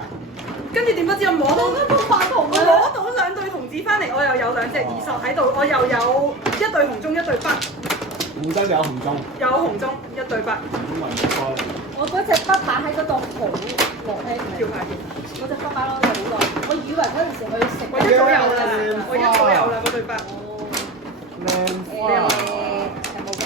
跟住點不知我摸到我都冇發銅我嘅。攞到2對銅紙翻嚟，我又有2隻2索喺度，我又有1對紅中1對北，本身有紅中，有紅中1對北，咁雲開。我嗰隻筆擺喺嗰度好落咧，跳牌跳。嗰隻筆擺咗好耐，我以為嗰陣時佢食我一早有啦，我一早有啦嗰對北。靚花，係冇㗎。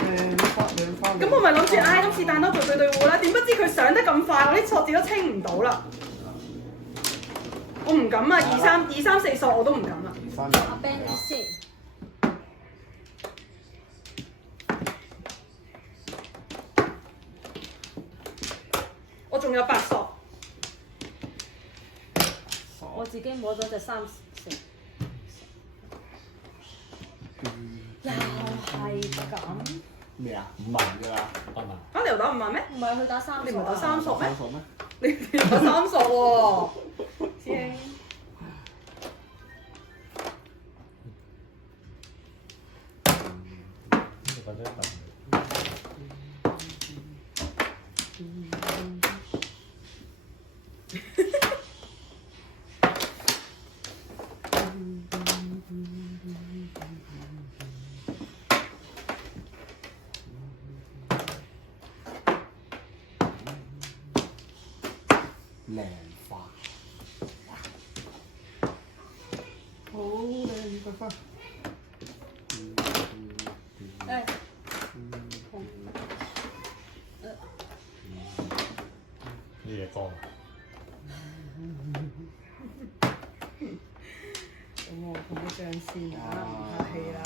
靚花。咁我咪諗住，唉，今次蛋多做對戶啦，點不知佢上得咁快，我啲索字都清唔到啦。我唔敢啊，2、3、4索我都唔敢啦。阿 Ben 先。我仲有8索，我自己摸咗隻3、4。又係咁。咩啊5萬㗎啦，8萬。啊你又打5萬咩？唔係佢打3你唔係打3索咩？ ？3索咩？你打3索喎，師兄。或者靚花，好靚嘅花。誒，呢嘢多。咁我同你上線啊，唔客氣啦。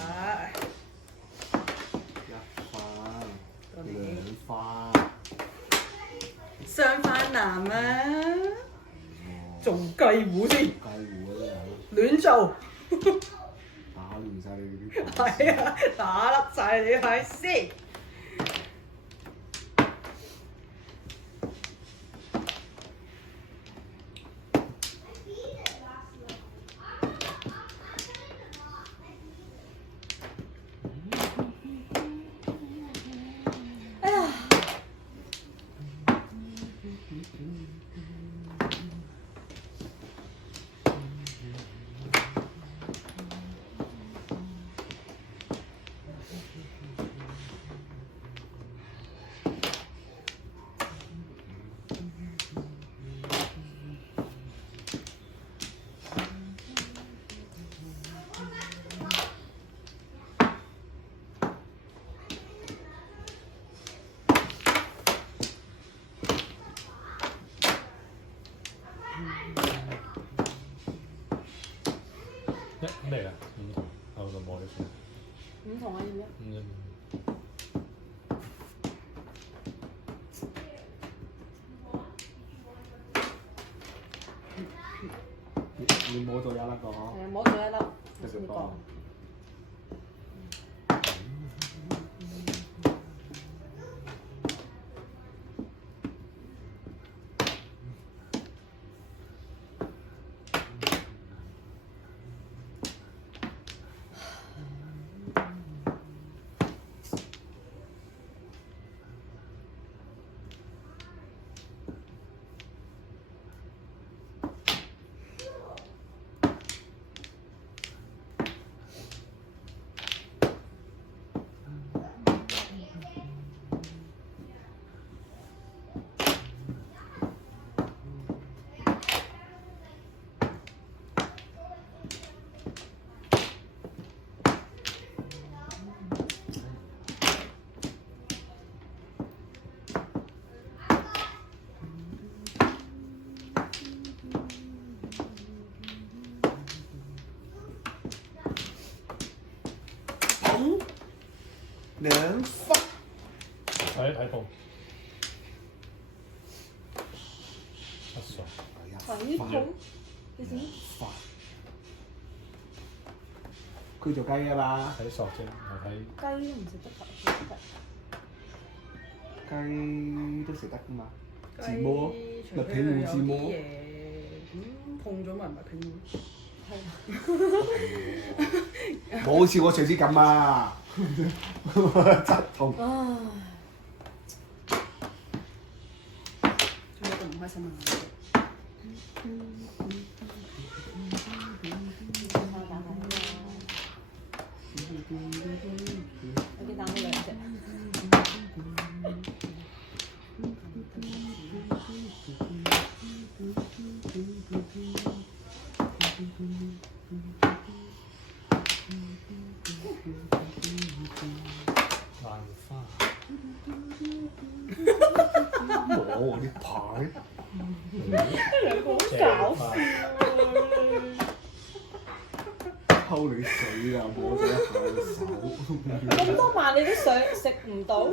一花，兩花，雙番男啊，做雞糊先，雞糊都有，亂做。打亂晒你啲牌。係啊，打甩晒你啲牌先。一咩㗎？唔同，我就摸咗先。唔同啊，要唔要？你摸咗一粒個嗬？係啊，摸咗一粒，我先講。兩忽。睇碰。一傻。睇碰，你點？佢做雞啊嘛，睇索啫，我睇雞都唔食得㗎，雞都食得噶嘛。雞自摸，咪平湖自摸。嘢咁碰咗咪唔係平湖？冇好似我上次咁啊，側痛。唉，做咩咁唔開心啊？有幾打呢兩隻？蘭花。摸我啲牌，兩個好搞笑。溝你水啊！摸咗一下個手。咁多萬你都想食唔到？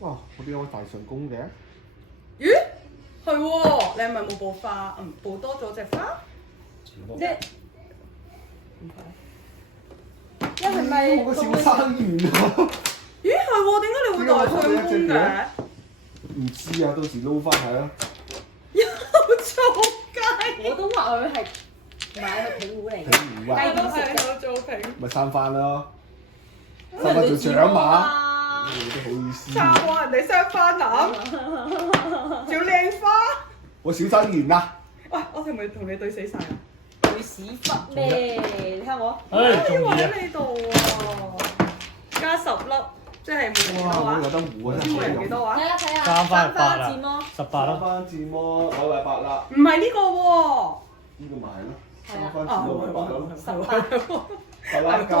哇！我點解大上弓嘅？咦？係喎，你係咪冇補花？補多咗隻花？即係一係咪我個小生圓啊！咦係喎，點解你會大上弓嘅？唔知啊，到時撈翻係咯。有做雞，我都話佢係買去平湖嚟嘅，平湖啊雞點食係啫？有做平。咪生翻咯，咁生翻做長馬，馬。你都好意思。插話人哋雙花腩，仲靚花。我小生圓啊！喂，我係咪同你對死晒啊？會屎忽咩？你睇我，唉，以為中意啊！喺你度喎，加10粒，即係每人幾多哇！我話有？得糊啊！知每人幾多話？睇下睇下，三番八啦字咯， 18打啦。翻字魔攞嚟8啦，唔係呢個喎。呢個咪係咯，係啊打翻字魔咪8咯， 18 8啦加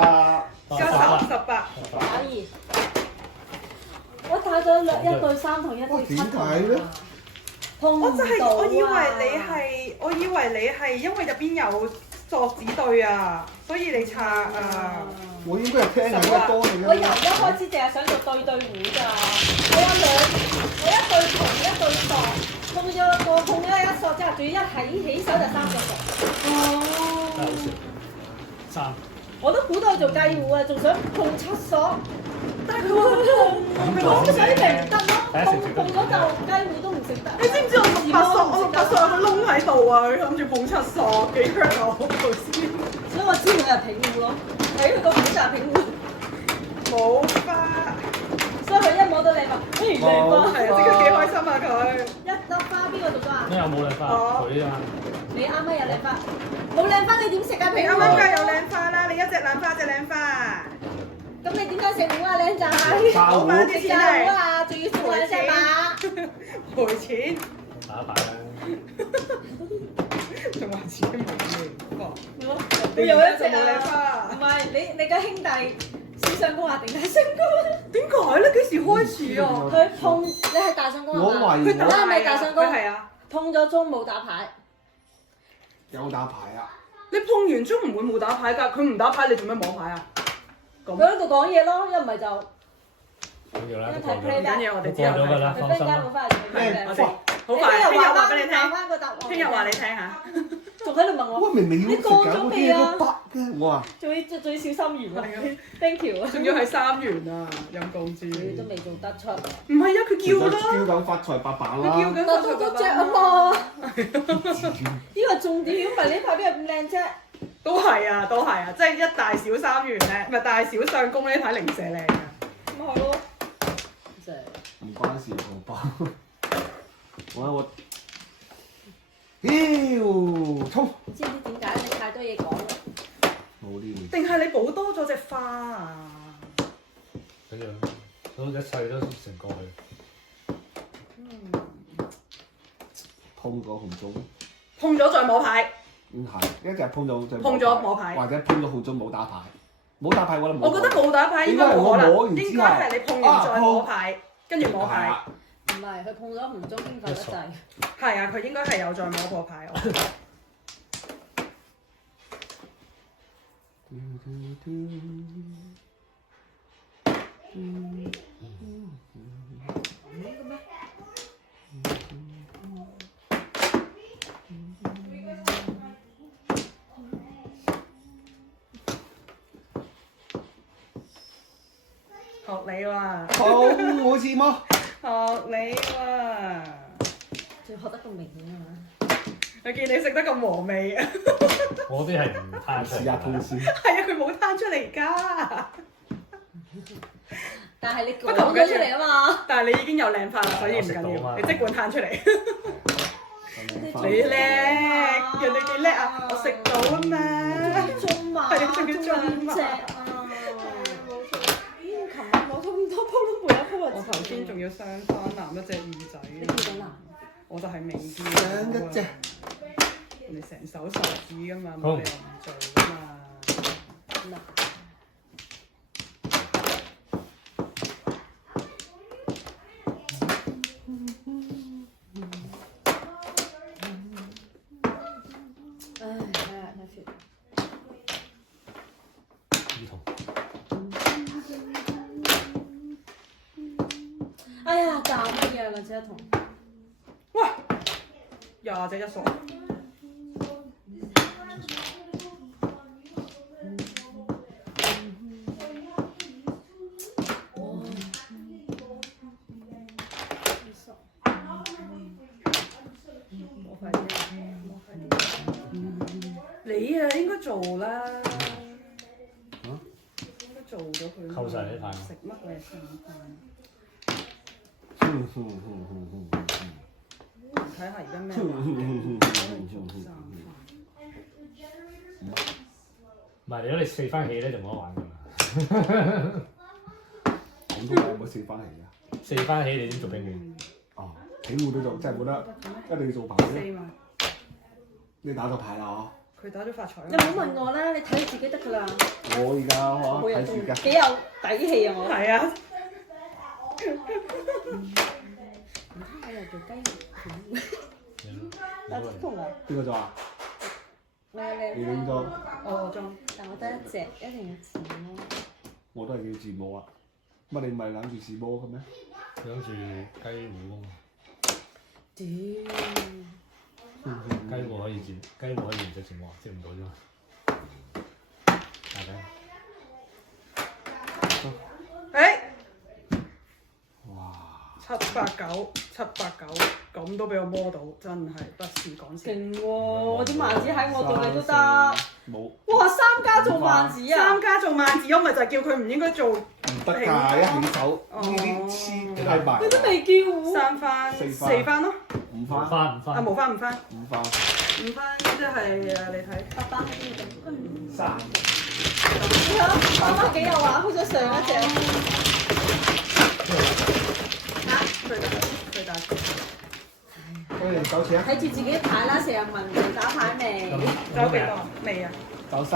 加10 18。打2。我睇咗1對3同1對7。點解咧？碰唔到啊！我以為你係因為入邊有作子對啊，所以你拆啊。我應該係聽人得多你我由一開始淨係想做對胡咋，我一對同一對索，碰咗一個碰咗一索之後，仲要一起手就3個索。真係好笑。3。我都估到佢做雞糊啊，仲想碰7索，但係佢話咁所以咪唔得咯。第一次食碰咗就雞糊都唔食得。你知唔知我600索？我600索有個窿喺度啊！佢諗住碰7索，幾 hurt 啊！我頭先所以我知佢係平糊咯，睇佢個面就係平糊，冇花，所以佢一摸到你話，靚花，係啊，即刻幾開心啊佢。一粒花邊個做咗啊？咩有冇靚花？佢啊！你啱啱有靚花，冇靚花你點食啊？你啱啱梗係有靚花啦，你一隻蘭花一隻靚花。咁你點解食糊啊，靚仔？炸糊攞翻啲食炸糊啊，仲要送兩隻馬。賠錢，打牌啦，仲話自己冇嘢花，你有一隻就冇你啊？花唔。係你個兄弟小相公啊定大相公？點解咧？幾時開始啊？佢碰你係大相公我啊嘛？懷疑我佢係咪大相公？佢係啊。碰咗鐘冇打牌。有打牌啊！你碰完鐘唔會冇打牌㗎，佢唔打牌你做咩摸牌啊？咁佢喺度講嘢咯，一唔係就緊要啦，睇都過 play 咗，唔緊要，我哋都之後過咗㗎啦，佢忽然放心啦。間會翻嚟做咩我嘅？哋好快，聽日話俾你聽，翻個答案。聽日話你聽下。仲喺度問我，喂，明明要食㗎，嗰啲嘢都得嘅，我話仲要小心完啊係啊！Thank you 啊！仲要係3元啊，陰公豬。你都未做得出，唔係啊，佢叫啦，叫緊發財白板佢叫啦。緊但都嗰隻啊嘛。呢個重點，如果唔係呢排邊有咁靚啫？都係啊，都係啊，即係一大小3元咧，唔係大小相公呢排零舍靚啊。咁係咯，真係。唔關事，同胞。我衝！你知唔知點解？你太多嘢講啦。冇呢回事。定係你補多咗隻花啊？緊要，都一切都成過去。碰咗紅中，碰咗再摸牌，唔係一隻碰咗就碰咗摸牌。或者碰咗紅中冇打牌，冇打牌我都冇。我覺得冇打牌應該冇可應該係我摸能，完之後應該係你碰完再摸牌，跟住摸牌。唔係，佢碰咗紅中興奮得滯。係啊，佢應該係有再摸過牌。我覺得學你喎，好冇字麼？學你喎。仲學得咁明顯啊嘛！我見你食得咁和味啊！我啲係唔攤出嚟試下碰先。係啊，佢冇攤出嚟㗎。但係你講咗出嚟啊嘛！但係你已經有靚法啦，所以唔緊要，我食到嘛你即管攤出嚟。你你叻，人哋幾叻啊！我食到啊嘛。中馬，係啊仲要中馬隻啊！琴日攞咗咁多鋪都每一鋪我頭先仲要雙翻攬一隻耳仔，你見到啦？我就係未見到上一隻啊！人哋成手手指㗎嘛，冇理由唔做㗎嘛。唉，睇下睇雪。兒童。哎呀，搞乜嘢啊？兩隻一筒。喂，20隻一數。你啊，應該做啦。應該做咗佢。扣晒你啲牌食乜鬼嘢生飯？睇下而家咩環境，可能做生飯。唔係，如果你四番起咧就冇得玩㗎啦。廣東有冇四番嚟㗎？四番起你點做兵員？哦，起戶都做，真係冇得，一定要做牌4啫。嘛，你打咗牌啦佢打咗發財。你唔好問我啦，你睇自己得㗎啦。我而家好有睇住㗎。幾有底氣啊我。係啊，我又做雞肉。有痛啊！邊個做啊？你你點做？我中。但我得一隻，一定要錢咯。我都係叫自摸啊。乜你唔係諗住自摸嘅咩？諗住雞糊啊嘛，屌！雞糊可以接，雞糊可以唔使接喎，接唔到啫嘛。大家誒，哇！ 789，咁都俾我摸到，真係不是講笑。勁喎！我啲萬子喺我度你都得。冇哇！三家做萬子啊！三家做萬字，我咪就係叫佢唔應該做唔得㗎，一起手呢啲黐係埋。佢都未叫喎。三番、4番咯。五番。啊，冇番，五番。5番即係你睇。爸爸喺邊度？三。媽媽幾有玩，好似上一隻。最大。歡迎手錢啊！睇住自己牌啦，成日問人打牌未？走幾多？未啊？9、3、6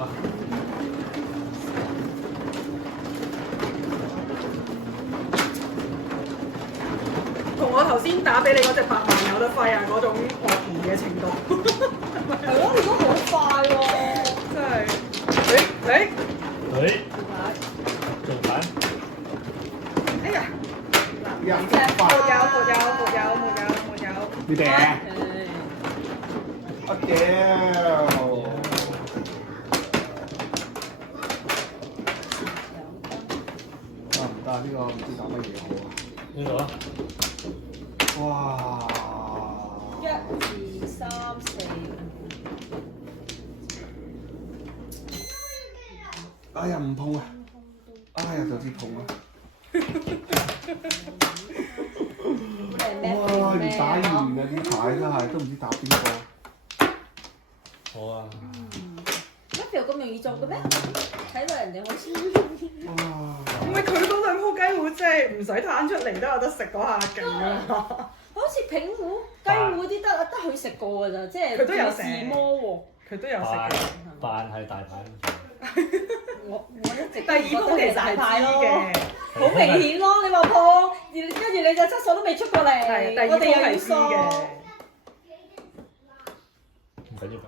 啊！同我頭先打俾你嗰隻百萬有得揮啊！嗰種惡意嘅程度。係咯，你都好快喎！真係。做牌。哎呀！呀，沒有。你哋啊！我屌！得唔得？呢個唔知打乜嘢好啊！呢度啊！哇1、2、3、4。哎呀，唔碰啊！哎呀，就知碰啊！哇！越打越亂啊！啲牌真係都唔知打邊個。好啊！乜有咁容易做嘅咩？睇到人哋好似。哇！唔係佢嗰兩鋪雞糊真係唔使攤出嚟都有得食嗰下勁啊！好似平糊、雞糊啲得佢食過㗎咋，即係佢都有食自摸喎。佢都有食嘅。扮係大牌。我一直第二鋪其實係知嘅，好明顯咯！你話破，跟住你隻質素都未出過嚟，係第二我哋又要鋪係知梳。嘅。唔緊要㗎。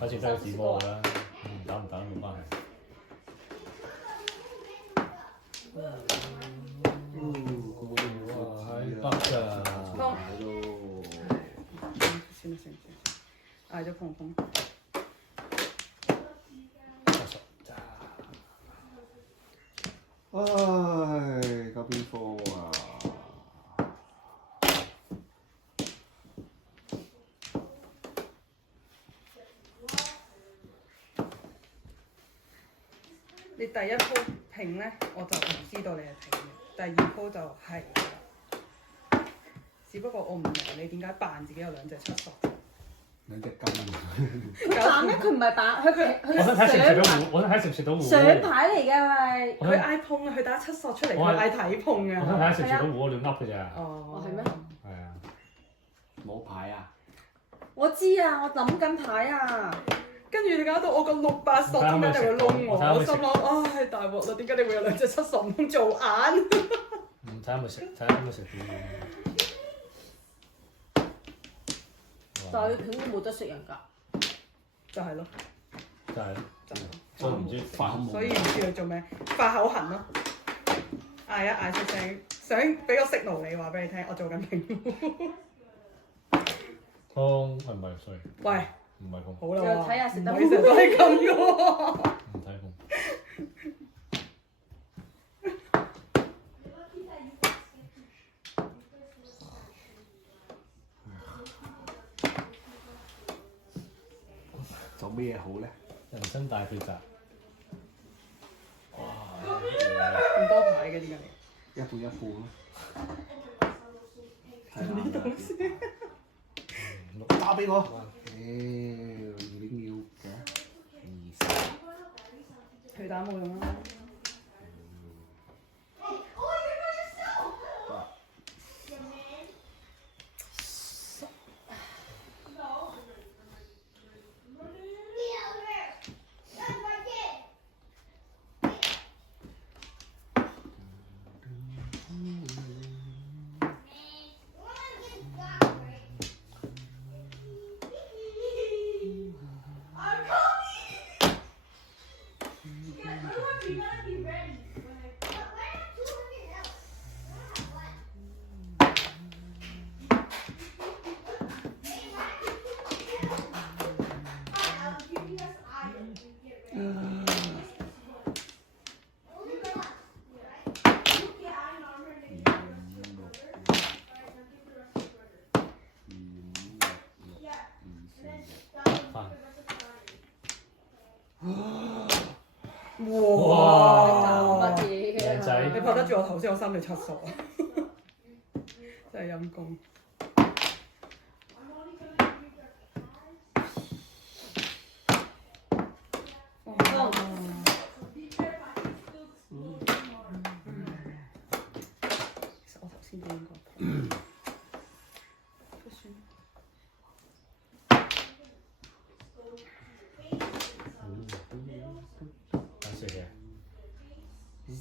反正都係自摸㗎啦，打唔打都冇關係。哇！係得㗎。算，嗌咗碰碰。唉，搞邊科啊！你第一鋪平咧，我就唔知道你係平嘅。第二鋪就係啦，只不過我唔明你點解扮自己有兩隻七索。兩隻金佢扮咩？佢唔係扮，佢我想睇食唔食到糊，我想睇食唔食到糊。上牌嚟㗎係。佢嗌碰啊！佢打七索出嚟，佢嗌睇碰啊！我想睇下食唔食到糊，我亂噏㗎咋。哦，係咩？係啊。冇牌啊！我知啊，我諗緊牌啊。跟住你搞到我個6、8索中間有個窿喎，我心諗唉大鑊啦！點解你會有兩隻七索唔通做眼？睇下有冇食，睇下有冇食到糊。但係佢應該冇得食人㗎。就係咯，就係咯，所以唔知發口所以唔知佢做咩，發口痕咯。嗌一嗌出聲，想俾個 signal 你話俾你聽，我做緊評估。唔係，sorry。喂，唔係咁。好啦就睇下食得唔係成日都係咁嘅喎。唔睇咁。做咩好咧？人生大抉擇。哇！咁多牌嘅點解？一半一半咯。呢度先。打俾我。妖，已經要嘅。佢打冇用啦。哇！乜嘢靚仔你拍得住我頭先，我心裏出數啊！真係陰公。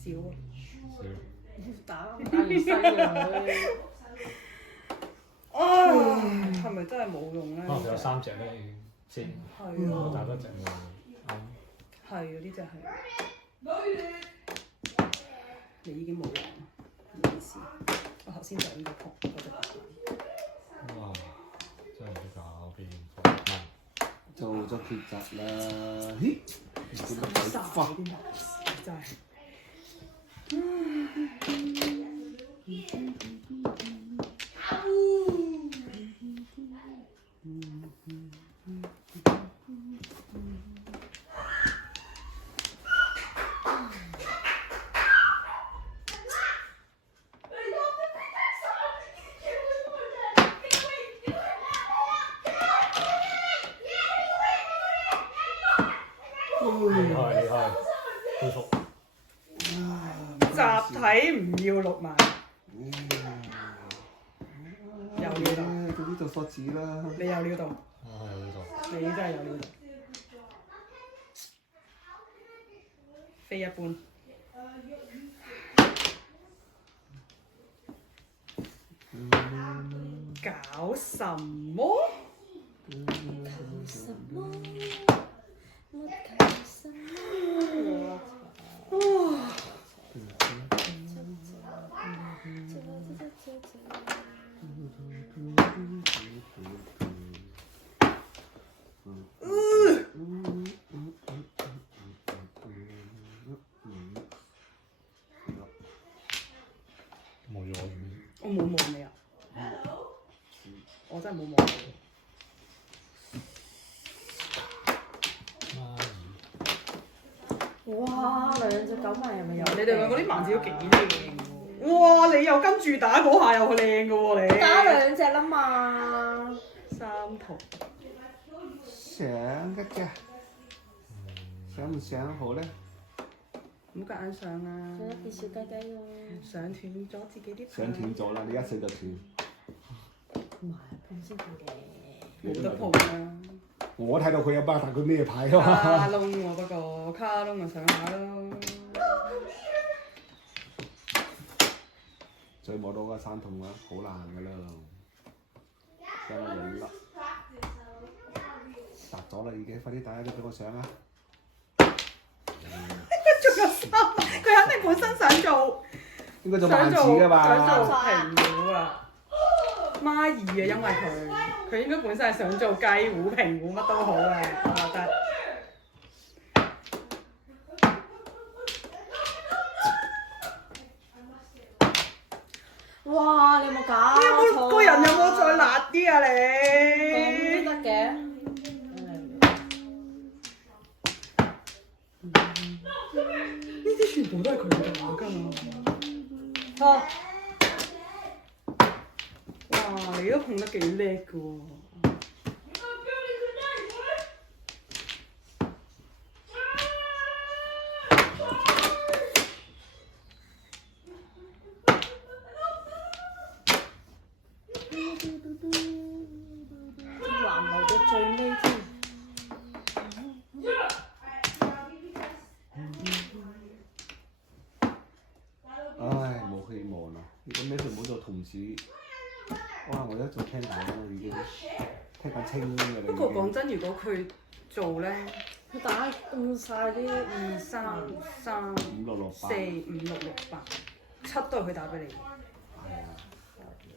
少啊。打完西啊！係咪真係冇用咧？可能有3隻咧先，係啊，我打多隻冇。係啊，呢只係。你已經冇用啦，唔好意思。我頭先就應該撲嗰隻白板。哇！真係唔識搞變化。做咗抉擇啦，咦？唔知乜鬼花？啲麻事真係。厲害，恢復。集體唔要6萬，有料到，總之做索子啦。你有料到，有呢度。你真係有料到，非一般。搞什麼？冇咗我冇望你啊！我真係冇望你。哇！2隻9萬係咪有？你哋兩個啲盲字都幾靚喎！哇！你又跟住打嗰下又靚嘅喎你。打2隻啦嘛。3圖。想嘅啫，想唔想好咧？唔好夾硬上啊！仲有啲小雞雞喎。上斷咗自己啲牌。想斷咗啦，你一死就斷。唔係碰先碰嘅。冇得碰啊！我睇到佢有巴，但佢咩牌卡啊？窿喎，不過卡窿就上下咯。再摸到個3筒啊，好難㗎啦，上個輪啦，達咗啦已經，快啲打一啲俾我上啊！仲有3，佢肯定本身想做，應該做萬字㗎嘛？想做平胡啊！孖二啊，因為佢應該本身係想做雞糊、平糊乜都好嘅，我覺得。哇！你有冇搞？你有冇個人有冇再辣啲啊咁你？都得嘅。呢啲全部都係佢打㗎嘛。好。哇！你都碰得幾叻㗎喎。還留到最尾添。唉，冇希望啦！如果咩佢唔好做童子，哇！我而家做聽緊啦已經，聽緊清㗎啦已經。不過講真，如果佢做咧，佢打咁晒啲2、3、3、 5、6、6、4、8。 5、6、6、8、7都係佢打俾你。係啊。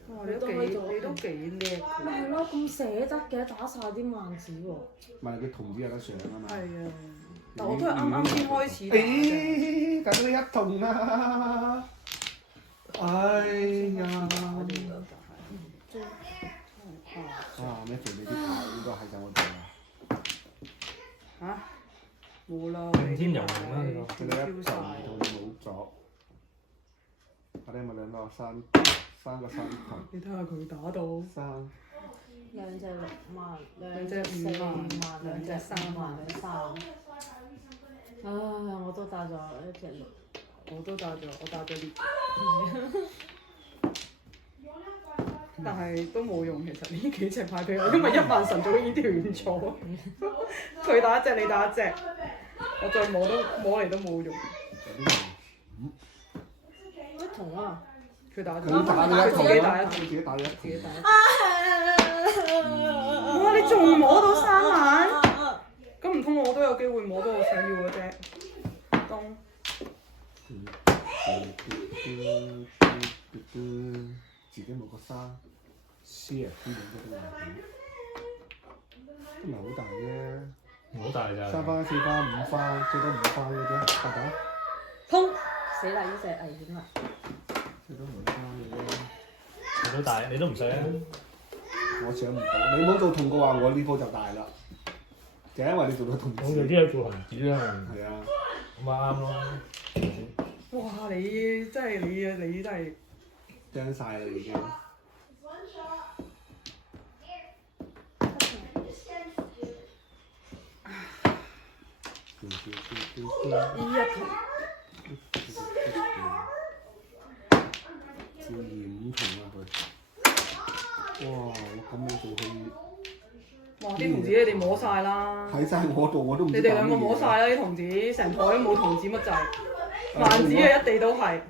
哇！你都幾叻㗎。咪係咯，咁捨得嘅，打晒啲萬字喎。問佢童子有得上啊嘛。係啊，但我都係啱啱先開始打啫。誒，等你一筒啊！哎呀！啊！咩做你啲牌應該係就我哋啦。嚇？冇啦，頂天遊龍啦呢個。佢哋一筒同你冇咗。我哋咪兩個三個3筒。你睇下佢打到。 3。 2隻6萬，兩隻5萬2兩隻3萬兩隻3。唉，我都打咗1隻6。我都打咗，我打咗列。但係都冇用，其實呢幾隻牌俾我，因為1萬神早已經斷咗。佢打一隻，你打一隻，我再摸嚟都冇用。一筒啊！佢打佢打咗一筒佢自己打啦，一筒，佢自己打咗一自己筒。打。哇！你仲摸到3萬？咁唔通我都有機會摸到我想要嗰隻東？自己冇個沙 share 啲咁多都係，都唔係好大啫。唔好大咋。 3番、4番、5番，最多5番嘅啫，得唔得？砰！死啦！呢隻危險啦！最多5番嘅啫。你都大，你都唔使啊。我想唔到，你唔好做童嘅話，我呢鋪就大啦。就因為你做到童子。我哋啲係做紅子啦。係啊。咁咪啱咯。哇！你真係你真係釘晒啦已經。呢一筒。照5筒啊佢。哇！我咁樣做戲。哇！啲童子你哋摸晒啦。喺晒我度我都唔知。你哋兩個摸晒啦啲童子，成台都冇童子乜滯，萬子啊一地都係。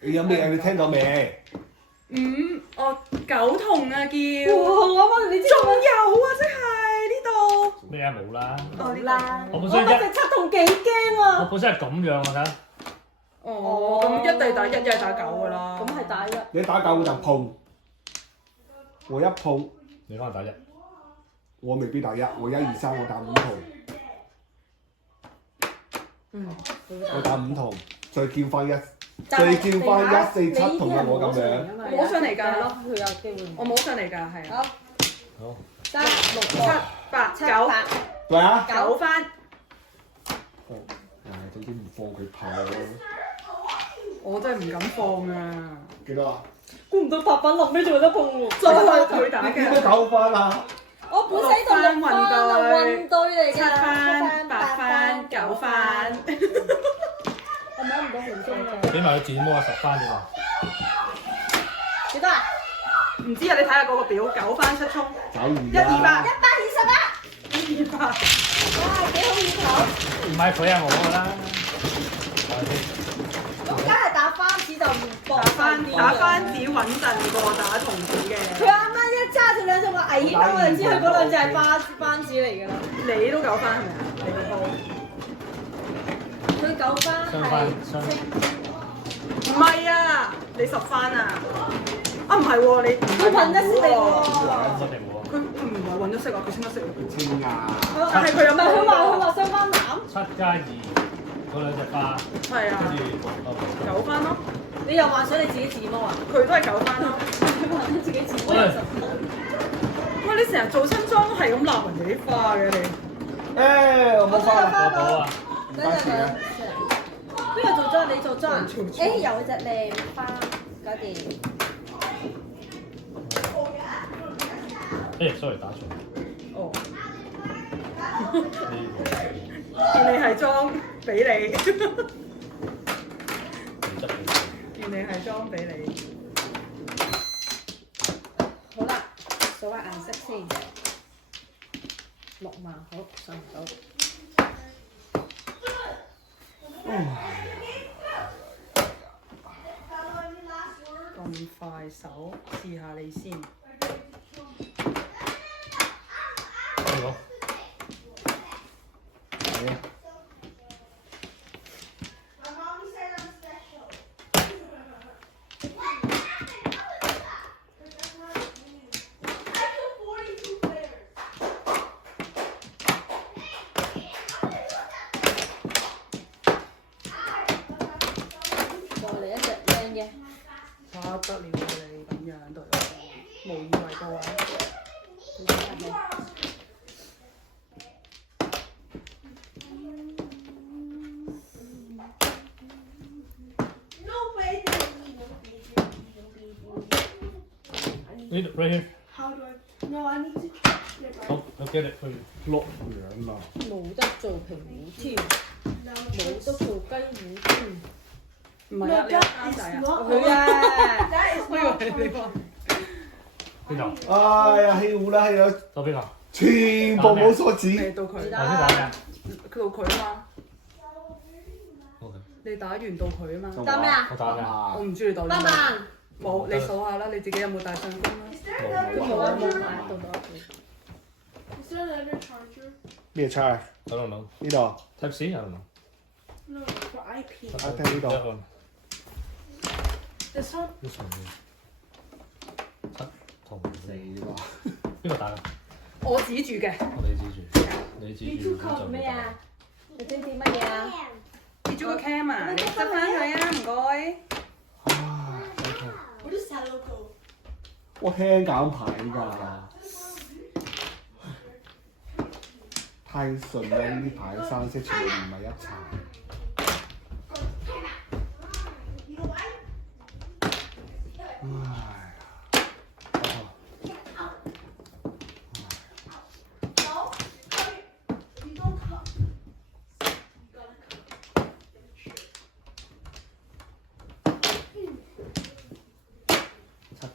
你有咩？你聽到未9筒啊叫。哇！你知仲有啊！即係呢度。咩啊冇啦。冇啦！我本身我隻7筒幾驚我啊！本身係咁樣啊睇下。哦，咁一係打1，一係打9㗎啦。咁係打1。你打9我就碰，我一碰，你可能打1。我未必打1，我1、2、3我打5筒，我打5筒，再叫翻1，再叫翻1、4、7筒啊！我咁樣。摸上嚟㗎。係咯，佢有機會。我摸上嚟㗎，係。好。好。 3、6、 7、8、9， 喂啊9番。總之唔放佢跑咯。我真係唔敢放啊！幾多啊？估唔到8品臨尾仲有得碰喎。再佢打你點嘅。解9番啊？我本身就6番啊，運隊嚟㗎。 7番、8番、9番。我摸唔到紅中嘅。俾埋佢自己摸下10番啫嘛。幾多啊？唔知啊，你睇下嗰個表，9番出衝。 92 1、2、8。 128。 2、8。哇，幾好意頭。唔係佢係我㗎啦。咁梗係打番子就唔搏打番子穩陣過打童子嘅。佢啱啱一揸住兩隻個矮燈，我就知佢嗰兩隻係番子嚟㗎啦。你都9番係咪啊？你個鋪。佢9番雙番雙。唔係啊，你10番啊？啊唔係喎，你唔係佢噴得色嚟喎。喎。一定喎。佢唔係混咗色啊，佢清咗色喎。清啊！但係佢有唔係咩？佢話雙番藍。 7+2嗰兩隻花，係啊，跟住9番咯。你又幻想你自己自摸啊？佢都係9番咯。你幻想自己自摸有10番。喂，你成日做親裝係咁鬧人哋啲花嘅你。誒，我冇花啦。寶寶啊，唔關事嘅。邊個做裝？你做裝？誒有隻靚花，搞掂。sorry 打錯。哦。呢見你係裝俾你。個原則見你係裝俾你。好啦，數下顏色先。6萬，好上唔到。咁快手，試下你先。呢個。係啊。再嚟一隻靚嘅。不得了啊！你咁樣對我，無以為報啊！呢度 right here。 How do I? No, I need to. 好，I'll get it for you。碌樣啊！冇得做平糊添，冇得做雞糊添。唔係啊，你有啱仔啊！佢啊，我以為你話邊度？哎呀，氣糊啦，係啊，到邊個？全部冇鎖未匙。到佢，頭先打咩啊？佢到佢啊嘛。你打完到佢啊嘛。仲得咩啊我打㗎。我唔知你打得咗未。嘛？冇，你數下啦，你自己有冇帶上工啦？ Is there another 冇啊冇 charger? 買到到。 Is there another charger? 咩叉？ I don't know. 呢度 Type C? I don't know. No, for IP. I think we don't. That one. This one? This one. 七同死喎！邊個打㗎？我指住嘅，我哋指住，你指住咁就咩啊？你知唔知乜嘢啊？跌咗個 cam 啊！你執翻佢啊，唔該。唉，真係 What is that logo? 我聽減牌㗎，太順啦！呢啲牌山色全部唔係一齊。唉，No. If you don't come, you gotta come. 七牌。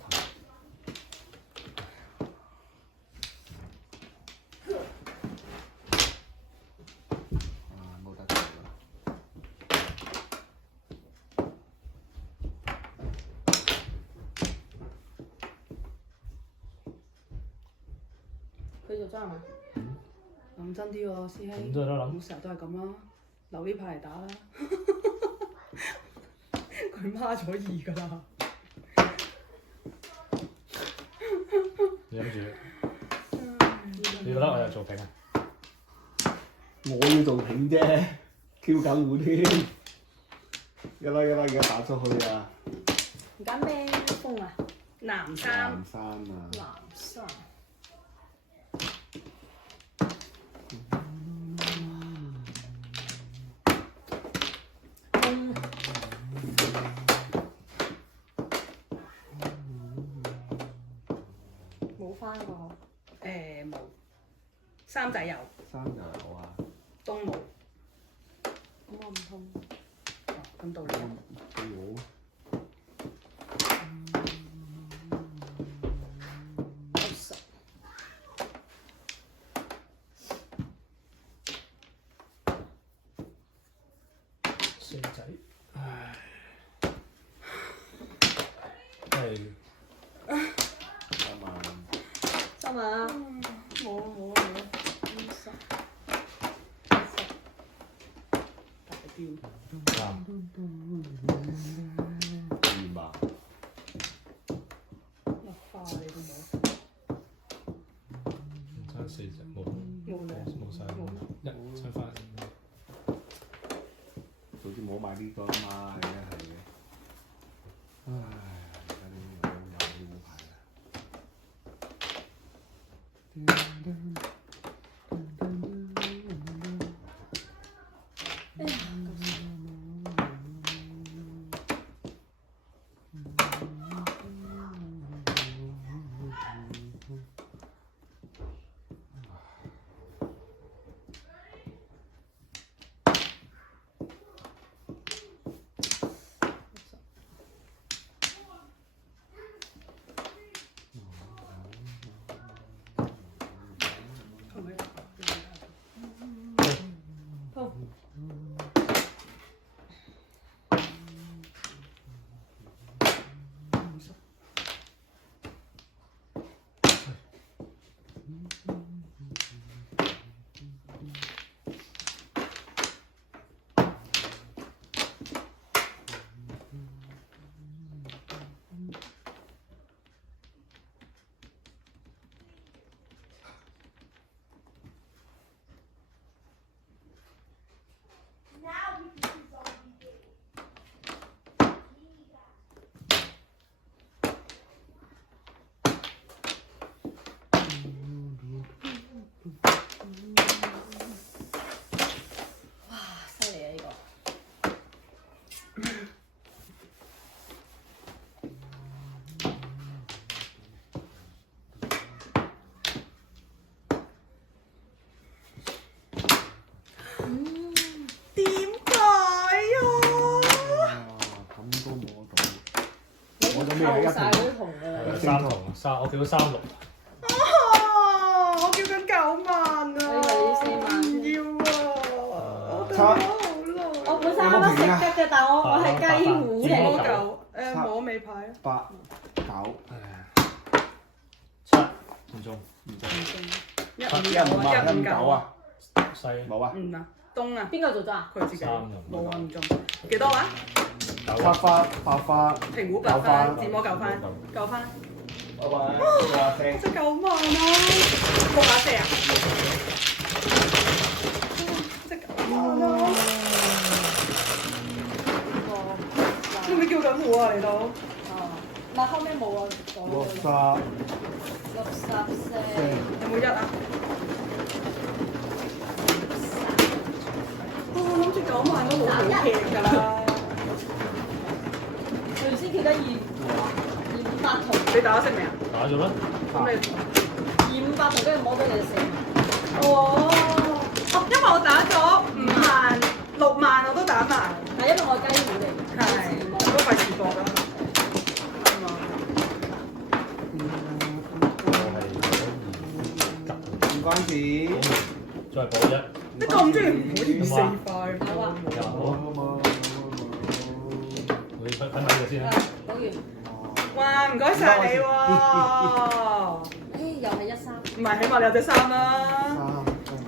冇得做啦。佢做裝啊？諗真啲喎，師兄。咁都有得諗唔好成日都係咁啦，留呢排嚟打啦。佢孖咗2㗎啦。你諗住？你覺得我有做平啊？我要做片啫，Q 緊糊添。一啦，而家打出去啊！而家咩風啊？南山南山啊！南山。冇翻過。冇，三仔有，山又有啊！東冇。咁我唔通。哦，咁到你啦。對我60。四仔，唉，係一萬收嘛？冇。大標。三2萬，落花你都冇。爭四隻冇冇啦冇晒，一出翻。早知冇買呢個啦嘛，係嘅。唉，而家呢有冇牌啦？扣晒嗰啲銅㗎。三同三，我叫咗36。我叫緊9萬啊！我以為你4萬唔要啊！我等咗差好耐。我本身啱啱食得嘅雞糊字母嚟。狗摸尾牌啊， 8、9， 7唔中，一1、五5啊，1、5、9啊，西冇啊。唔啊，東啊，邊個做咗啊？佢自己3冇啊，唔中。幾多話？花花、百花，平胡8番，字母9番，9番。拜拜，哇聲。隻9萬啊！6下4啊！隻9萬啊！你咪叫緊我啊？嚟到唔係後尾冇啊，講咗64， 64。有冇1啊？我諗住9萬都好好劇㗎啦。佢原先記得258圖，你打咗識未啊？打咗啦。咁你258圖跟住摸到你就4萬。哦，因為我打咗5萬、6萬我都打埋，係因為我雞糊嚟，係都費事搏啦。唔關事。再補1。你咁中意唔可以4塊？有啊。你睇埋呢個先啦。講完。哇！唔該晒你喎。又係13。唔係，起碼你有隻衫啦。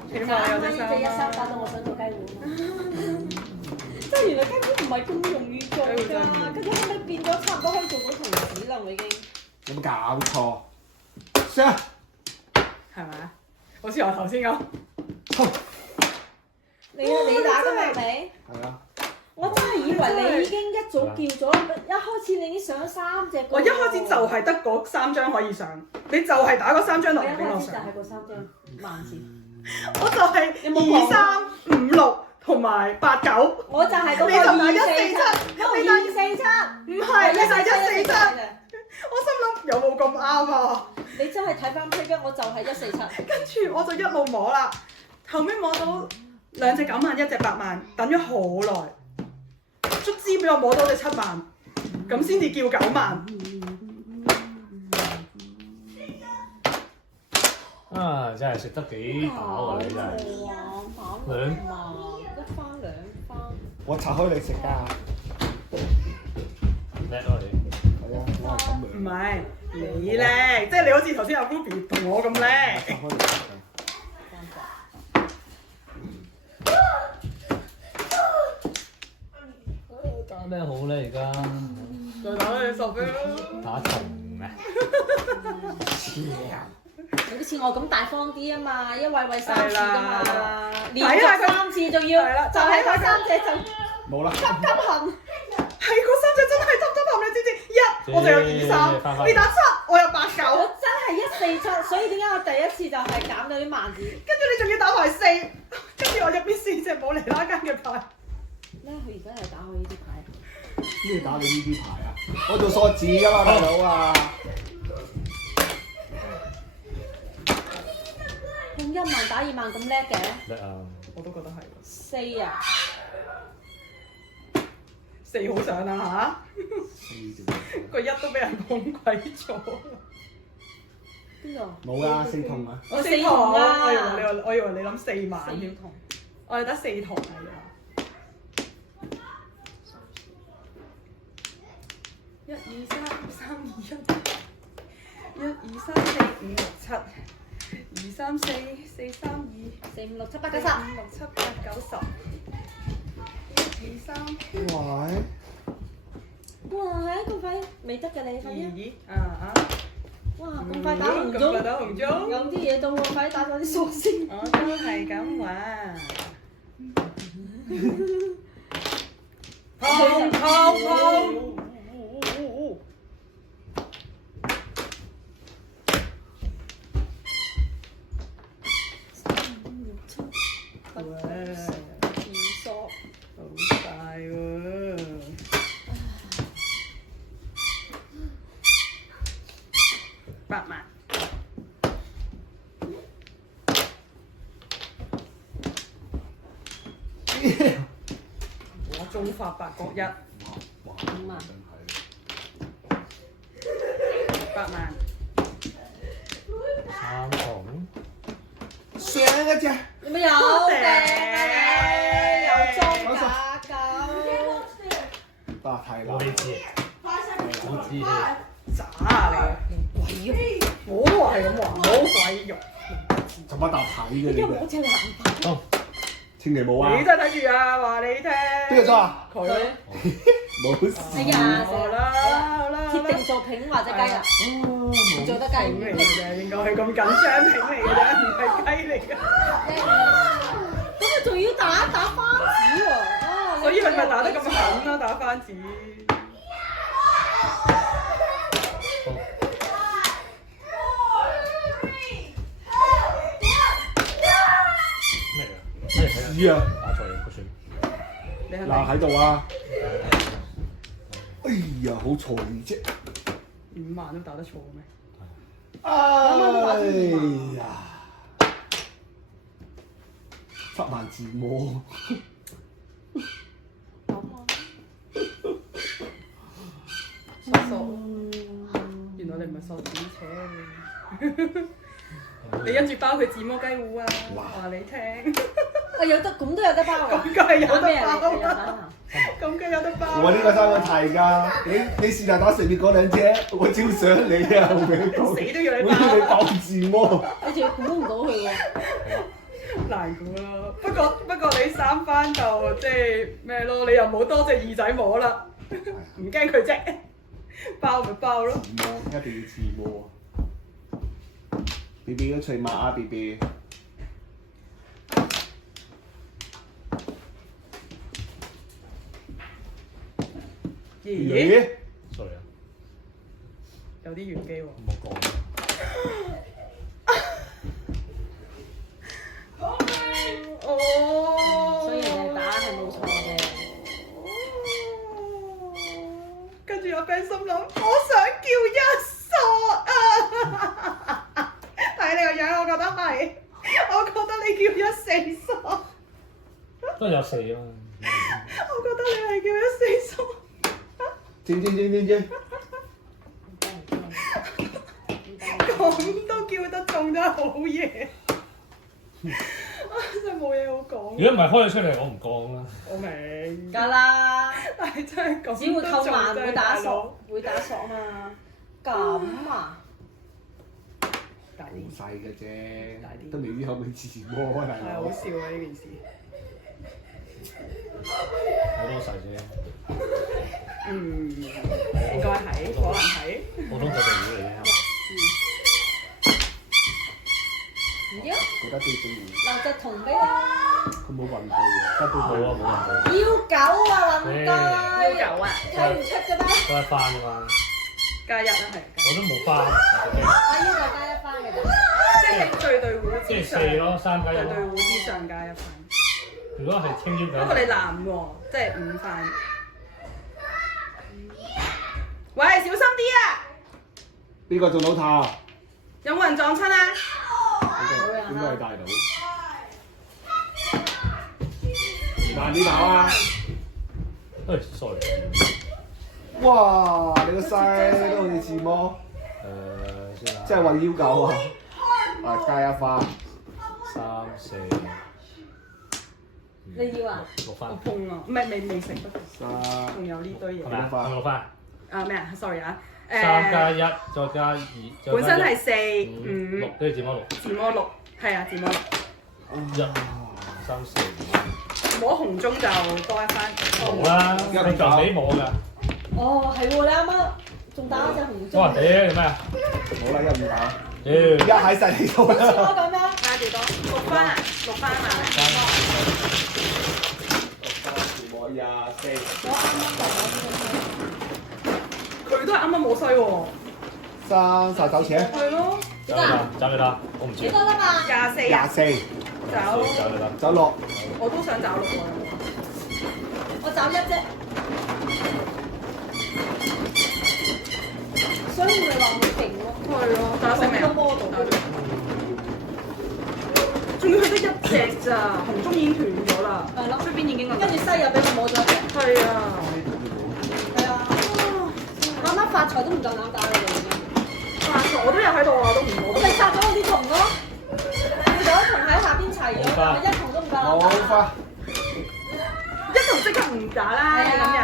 起碼你有隻衫隻13打到我想做雞糊。即係原來雞糊唔係咁容易做㗎，跟住後尾變咗差唔多可以做到同子啦，我已經。有冇搞錯？上，係咪啊？好似我頭先咁。你打㗎嘛你？係啊。我真係以為你已經一早叫咗，一開始你已經上咗3隻。我一開始就係得嗰3張可以上，你就係打嗰3張落嚟俾我上。我一開始就係嗰3張萬字。我就係2、3、5、6同埋8、9。我就係嗰個你就打247， 147，唔係你打147。我心諗有冇咁啱啊？你真係睇翻 play 我就係147。跟住我就一路摸啦，後尾摸到2隻9萬，1隻8萬，等咗好耐，卒之俾我摸到隻7萬，咁先至叫9萬。啊！真係食得幾飽啊！你真係。兩1番2番。我拆開你食㗎。叻咯你。係啊，我係咁樣。唔係你叻，即係你好似頭先阿 Ruby 同我咁叻。拆開你食㗎。打咩好咧？而家再打你10飛咯。打蟲啊！有啲似我咁大方啲啊嘛，一位3次㗎嘛，連睇下佢續3次仲要，就係嗰3隻就冇啦。急行。係嗰3隻真係執冚，你知唔知？1我就有2、3，你打7我有8、9，我真係147，所以點解我第一次就係減咗啲萬字？跟住你仲要打埋4，跟住我入邊4隻冇嚟啦間嘅牌。咩？佢而家係打我呢啲牌。咩打你呢啲牌啊？我做數字㗎嘛，大佬啊！用1萬打2萬咁叻嘅叻啊！我都覺得係。 4啊4好上啦嚇，個1都俾人碰鬼咗。邊度？冇啊，4筒啊！我4筒筒啊！我以為你諗4萬添4，筒。我哋得4筒係啊。1、2、3、3、2、1，1、2、3、4、5、6、7。2、3、4、4、3、2、4、5、6、7、8、9、10。 5、6、7、8、9、10。1、2、3。喂。哇！咁快未得㗎你，快啲！咦哇！咁快打紅中，咁快打紅中，有啲嘢到喎，快啲打咗啲數先。我都係咁話。砰砰砰！好大喎！8萬。我中發8角1。 5萬。 8萬。 3筒。上一隻。你咪有病啊你！又裝假狗。8。係啦，我呢知，我知你。渣啊你，鬼肉，我都話係咁話，冇鬼肉。就乜搭睇嘅你嘅，因為我隻男朋友千祈冇啊！你真係睇住啊，話你聽。邊個錯啊？佢咯。冇事。哎呀，好啦好啦，鐵定做評或者雞啊，唔做得雞評嚟嘅啫，應該係咁緊張評嚟嘅啫，唔係雞嚟嘅。咁佢仲要打番子喎，所以佢咪打得咁狠咯，打番子。咩嚟？屎啊！打錯嘢，算。你係嗱咪喺度啊！哎呀，好財啫！ 5萬都打得錯咩？哎呀，10萬字魔，索，原來你唔係索子扯，你跟住包佢自摸雞糊啊！話你聽，啊有得咁都有得包啊，咁梗係有得咩嚟包㗎？有得啦，啊咁梗係有得包啦。我呢個三個題㗎，你試下打上面嗰兩隻，我照上你啊！我俾你講，死都要你我要你包，爆字魔。你仲要估唔到佢喎，難估咯。不過你三番就即係咩咯？你又冇多隻耳仔摸啦，唔驚佢啫，包咪包咯。字魔一定要字魔。B B 都隨馬啊 B B。咦？ sorry 啊，有啲玄機喎。冇講。哦，所以你打係冇錯嘅。跟住阿 Ben 心諗，我想叫一索啊！睇你個樣，我覺得係，我覺得你叫一四索，都有4啊。我覺得你係叫一四索。正，咁都叫得中真係好嘢，真係冇嘢好講。如果唔係開咗出嚟，我唔講啦。我明，梗啦，但係真係咁只會扣慢，都中會打真係索，會打索嘛。咁啊，大好啲，細嘅啫大啲，都未必可唔可以字魔啊大佬係好。笑啊呢件事。我都細啫，嗯，應該係，可能係。普通佢哋會嚟嘅。唔要覺得都中意，留隻銅俾你。佢冇運到嘅，得到冇啊，佢。冇人到。要狗啊，揾雞，要狗啊睇唔出嘅咩？都係翻㗎嘛，加一啦，係。我都冇翻。我要就加一分嘅咋。即係喺最對糊即係之上， 4咯，3加1咯。對對糊之上加一分。如果係青椒不過你藍喎，即係5塊。喂，小心啲啊！邊個中到頭？有冇人撞親啊？應該係大佬。慢啲跑啊！誒，sorry。哇！你個西都好似字魔，先啦。真係為要狗啊！啊，加一花。 3、4。你要啊6分我。碰啊，唔係未食不過，三。仲有呢堆嘢係。咪啊？係咪6分？啊咩啊？sorry 啊。 3加1再加2。本身係4、 5、6， 5，跟住字魔6。字魔6，係啊，字魔6。 1、3、4。摸紅中就多一分。冇啦，你撞死我㗎。哦，係喎，你啱啱仲打咗隻紅哇！鐘。屌你咩啊？冇啦，一五打。屌！一喺晒你度好似我啦。咁樣。加幾多？6分啊？6分啊嘛。字魔24。我啱啱就攞呢佢都係啱啱冇西喎。三殺手扯。係咯。走幾多？走幾多？我唔個。知幾。多得嘛？ 24啊。 24。走。走幾多？走落。我都想找6喎。我找一啫。所以咪話好勁咯。係咯，打死未啊？波度。仲要佢得一隻咋，紅中已經斷咗啦。係咯出邊已經跟住西又俾佢摸咗一隻。係啊。係啊。慢慢發財都唔夠膽打你哋嘅。我都有喺度啊，我都唔好。我咪殺咗我啲蟲咯。你嗰蟲喺下邊齊咗，一蟲都唔夠膽打。好花。一同即刻唔打啦，咁樣。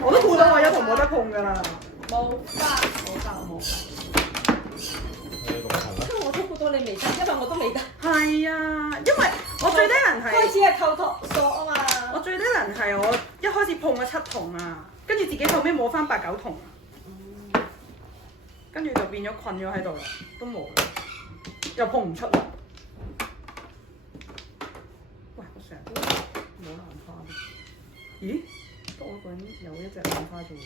我都估到我一同冇得碰㗎啦。冇法，冇。你6個頭啦。我都估到你未得，因為我都未得。係啊，因為我最低能係開始係扣托索啊嘛。我最低能係我一開始碰咗7筒啊，跟住自己後尾摸翻8、9筒啊，跟住就變咗困咗喺度啦，都冇啦，又碰唔出啦。喂，我成日都冇蘭花嘅，咦？得我一個人有一隻蘭花啫喎。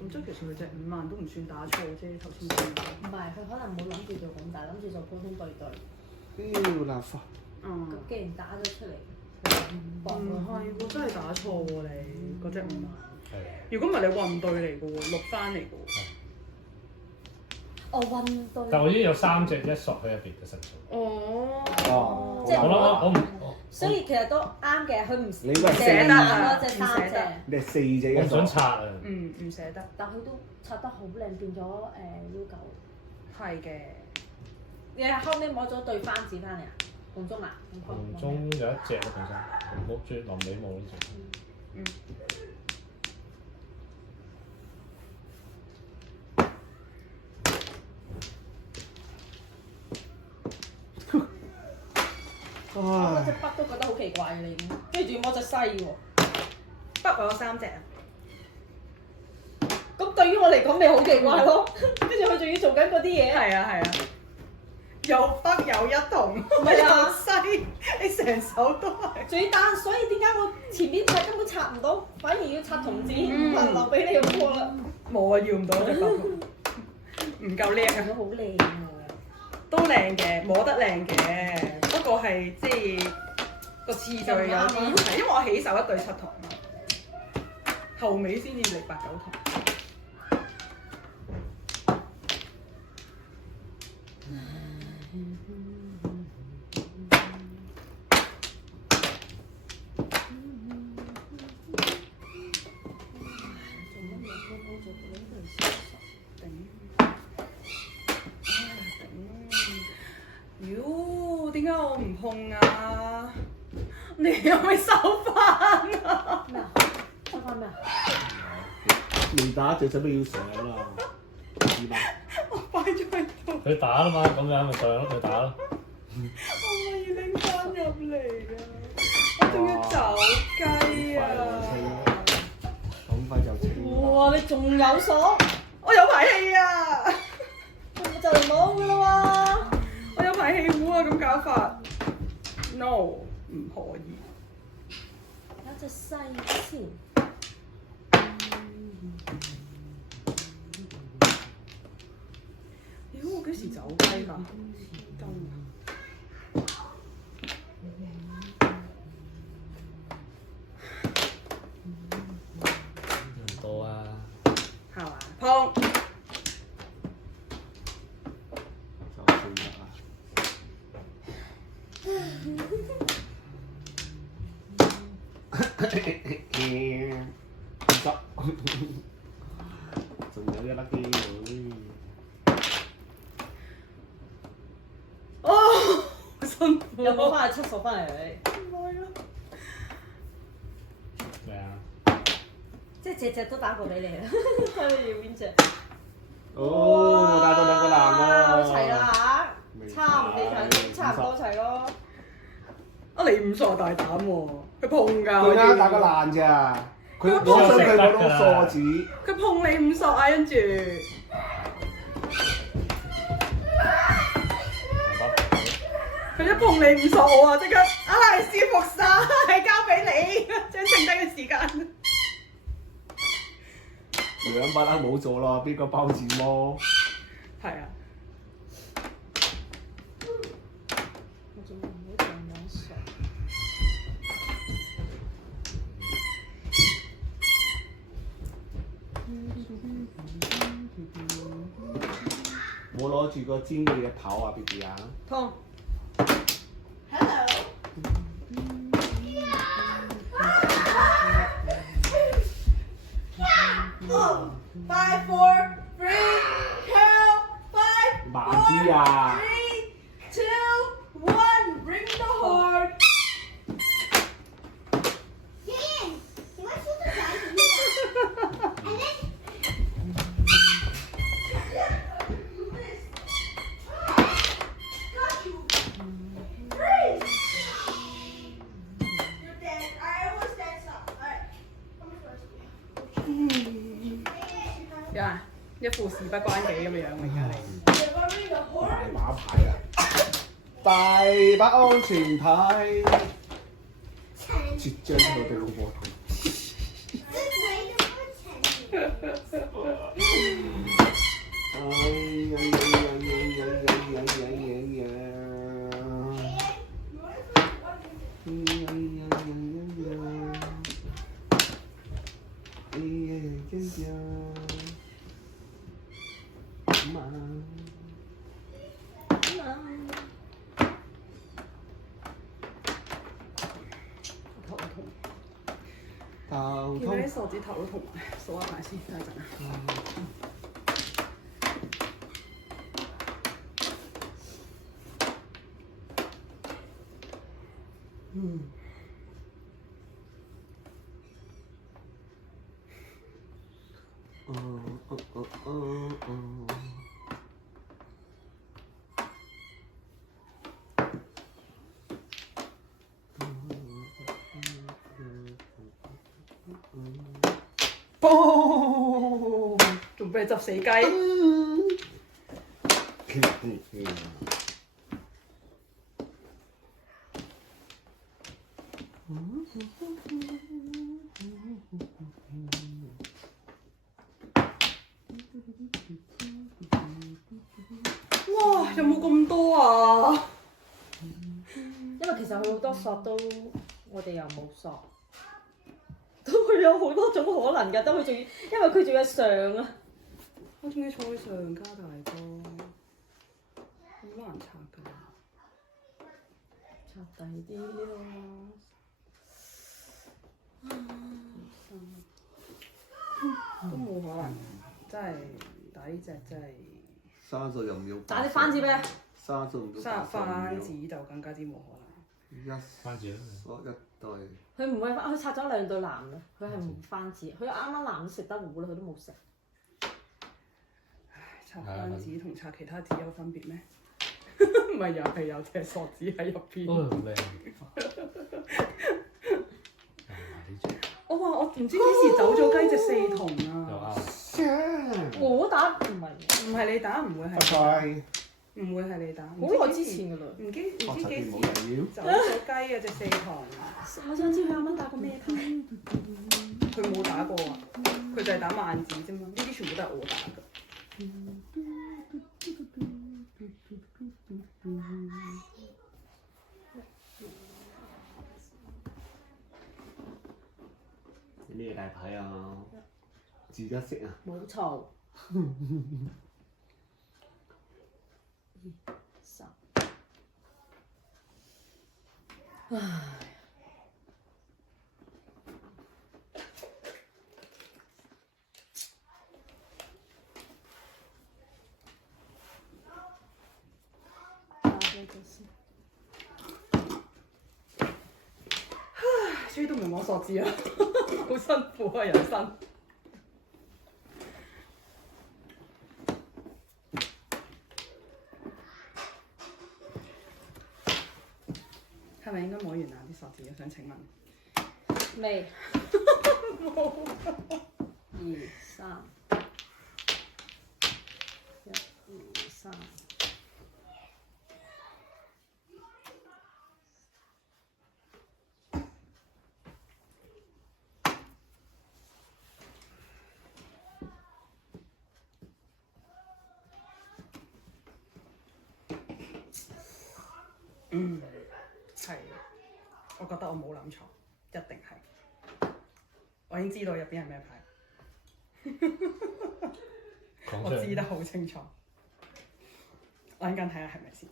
咁即係其實佢隻5萬都唔算打錯啫，頭先講。唔係，佢可能冇諗住做咁大，諗住做普通對對。屌蘭花，嗯。咁既然打咗出嚟，唔係喎，真係打錯喎你嗰隻5萬。係。如果唔係你運對嚟嘅喎，6翻嚟嘅喎。我運對。但我已經有3隻一索喺入邊嘅神數。哦。哦，即係好啦，我唔。所以其實都啱嘅，佢唔你嗰係捨得啊咯，即係3隻。你係4隻我唔想一索，拆啊。唔捨得。但佢都拆得好靚，變咗U9。係嘅。你係後尾摸咗對番子翻嚟啊？紅中啊？紅中有一隻咯，本身冇最臨尾冇呢隻。嗯。我隻筆都覺得好奇怪嘅你已經，跟住仲要摸隻西喎。筆我有3隻啊。咁對於我嚟講咪好奇怪咯，跟住佢仲要做緊嗰啲嘢。係啊係啊。有筆有1筒，唔係啊有西，你成手都係。仲要單，所以點解我前面係根本拆唔到，反而要拆筒子，嗯留俾你咁過啦。冇啊，要唔到隻筆，唔夠叻啊！佢好靚喎。都靚嘅，摸得靚嘅，不過係即係個次序有啲係，因為我起手一對7筒嘛，後尾先至嚟8、9筒。妖，點解我唔碰啊？你可唔可以收翻啊？咩啊？收翻咩啊？未打隻使乜要上啦？知嘛？我擺咗喺度，佢打啦嘛，咁樣咪上咯，佢打咯。我可以拎翻入嚟啊！我仲要走雞啊！咁快就清。哇！你仲有鎖？我有排氣啊！就嚟冇㗎啦喎！我有排氣壺啊！咁搞法 ，no 唔可以。有隻西先。屌！我幾時走雞㗎？燈唔多啊。係嘛？碰。仲有一粒機會。哦，好辛苦。有冇翻去7索翻嚟你？唔係啊！咩啊？即係隻隻都打過俾你啦，睇你要邊隻？哦，打到2個男喎。齊啦嚇，差唔多齊，差唔多齊咯。啊！你5傻大膽喎，佢碰㗎。佢啱打個爛咋，佢攞上佢嗰個傻子。佢碰你5索啊，跟住。佢一碰你5索我啊，即刻舒服晒，交俾你，將剩低嘅時間。2把都冇咗咯，邊個包字魔？係啊。我仲唔好撞網上。冇攞住個尖嘅頭啊 ，B B 啊！痛。一副事不關己咁樣而家你。大把牌啊！大把安全牌，絕將佢哋老婆頭。頭痛見到啲手指頭都痛埋，數下牌先，等一陣啊。仲俾你執死雞？哇！有冇咁多啊？因為其實佢好多索都，我哋又冇索，都會有好多種可能㗎，都佢仲要，因為佢仲有上啊。我仲要坐喺上加大個，好難拆㗎。拆第啲咯。都冇可能，真係打呢隻真係。生咗又唔要打啲番子咩？生咗唔到生番子就更加之冇可能。一番子索一對。佢唔會翻，佢拆咗2對男嘅，佢係唔番子，佢啱啱男都食得糊啦，佢都冇食。拆番子同拆其他紙有分別咩？唔係又係有隻索紙喺入邊。好靚。我話我唔知幾時走咗雞隻4筒啊！我打唔係你打，唔會係。拜。唔會係你打。好耐之前㗎啦。唔知幾時冇人要。走咗雞啊隻4筒。我想知佢阿蚊打過咩牌？佢冇打過啊！佢就係打萬字啫嘛，呢啲全部都係我打㗎。咩大牌啊？自己識啊！冇嘈。2、3。唉。終於都唔係摸索字啊，好辛苦啊人生。係咪應該摸完啦啲索字？我想請問。未。冇。 2、3。1、2、3。係，我覺得我冇諗錯，一定係。我已經知道入邊係咩牌，我知得好清楚。我陣間睇下係咪先。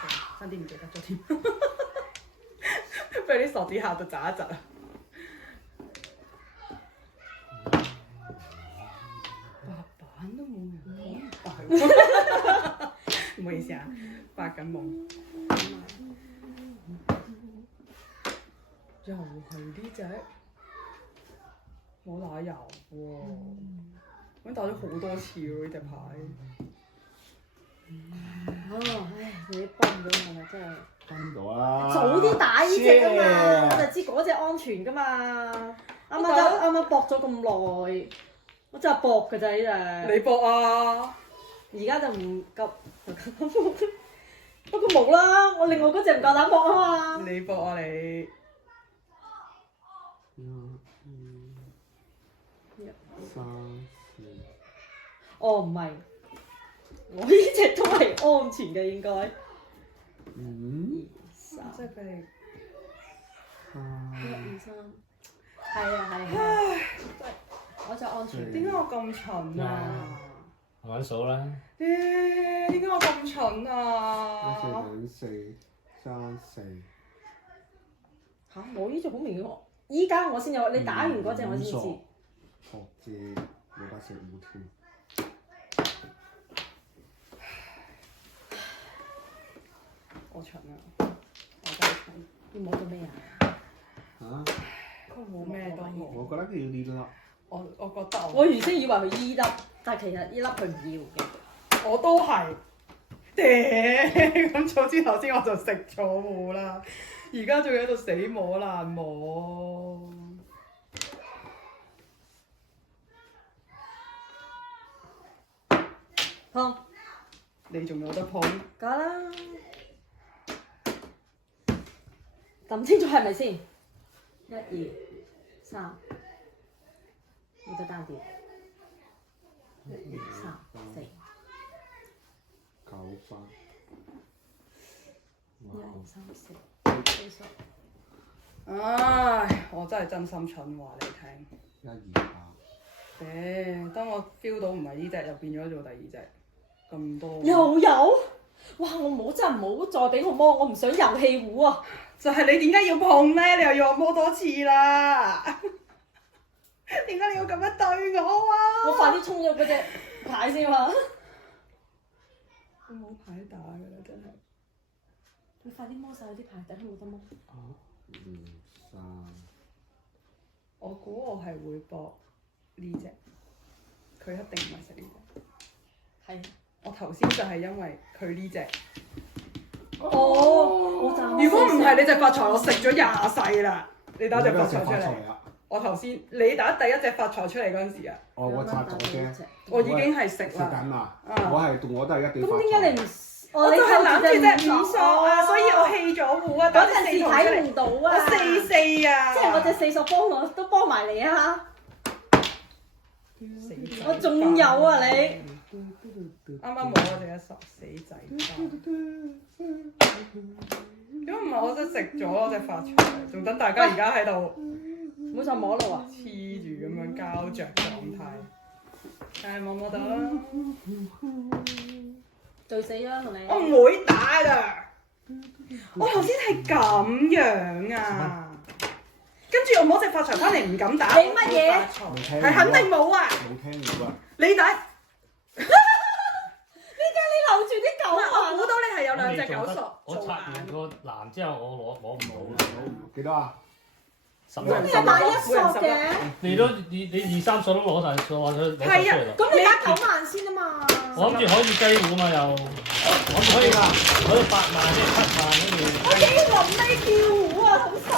正，差啲唔記得咗添，俾啲傻子嚇到窒一窒啊！白板都冇人講，唔好意思啊，發緊夢。又係呢只，冇奶油喎，我打咗好多次喎呢隻牌。哦，唉，你幫唔到我啦，真係。幫唔到啦。早啲打呢只啊嘛，我就知嗰只安全噶嘛。啱啱搏咗咁耐，我真係搏㗎咋呢隻。你搏啊！而家就唔急，不過冇啦，我另外嗰隻唔夠膽搏啊嘛。你搏啊你！三四。哦，唔係，我呢只都係安全嘅應該。嗯。即係佢哋。1、2、3，係啊係啊，我就安全。點解我咁蠢啊？玩數啦。點解我咁蠢一啊？四兩四三四。嚇！我呢隻好明顯，依家我先有，你打完嗰隻我先知。學姐冇得食糊添。我蠢啊！我真係蠢。要摸到咩啊？嚇！佢冇咩都冇。我覺得佢要呢粒。我覺得我原先以為佢依粒，但係其實呢粒佢唔要嘅。我都係。咁早知頭先我就食咗糊啦，而家仲喺度死摸爛摸。碰，你仲有得碰？梗啦。諗清楚係咪先？1、2、3，呢個單調。1、2、3、4。九八。 1、2、3、4，四十。唉，我真係真心蠢話你聽。 1、2、8。當我 feel 到唔係呢隻，又變咗做第二隻，咁多。又有？哇！我冇真係唔好再俾我摸，我唔想遊戲糊啊！就係你點解要碰咧？你又要我摸多次啦？點解你要咁樣對我啊？我快啲衝咗嗰隻牌先嘛！我冇牌打㗎啦，真係。你快啲摸晒啲牌，等佢冇得摸。3。我估我係會搏呢只，佢一定唔係食呢只。係。我頭先就係因為佢呢只。哦，我暫。如果唔係你隻發財，我食咗20世啦！你打隻發財出嚟。我頭先你打第一隻發財出嚟嗰陣時啊。哦，我拆咗啫。我已經係食食啦。緊啦！我都係一對發財。咁點解你唔？我就係攬住隻五索啊，所以我棄咗糊啊！嗰陣時睇唔到啊！我4-4啊！即係我隻4索幫我都幫埋你啊！我仲有啊你！啱啱冇我隻一索死仔如果唔係我真係食咗我隻發財，仲等大家而家喺度唔好再摸啦喎！黐住咁樣膠着狀態，但係摸摸到啦。醉死啦同你！我唔會打㗎，我頭先係咁樣啊，跟住我摸隻發財翻嚟唔敢打。你乜嘢？係肯定冇啊！冇聽到啊！你打？點解你留住啲狗我估啊？到你係有兩隻狗索我拆完個藍之後，我攞唔到。幾多啊？10咁你打1索嘅？你2、3索都攞晒出嚟啦。咁你打9萬先啊嘛！我諗住可以雞糊嘛又，我諗住可以8萬即係7萬跟住。我幾諗你叫糊啊，好神！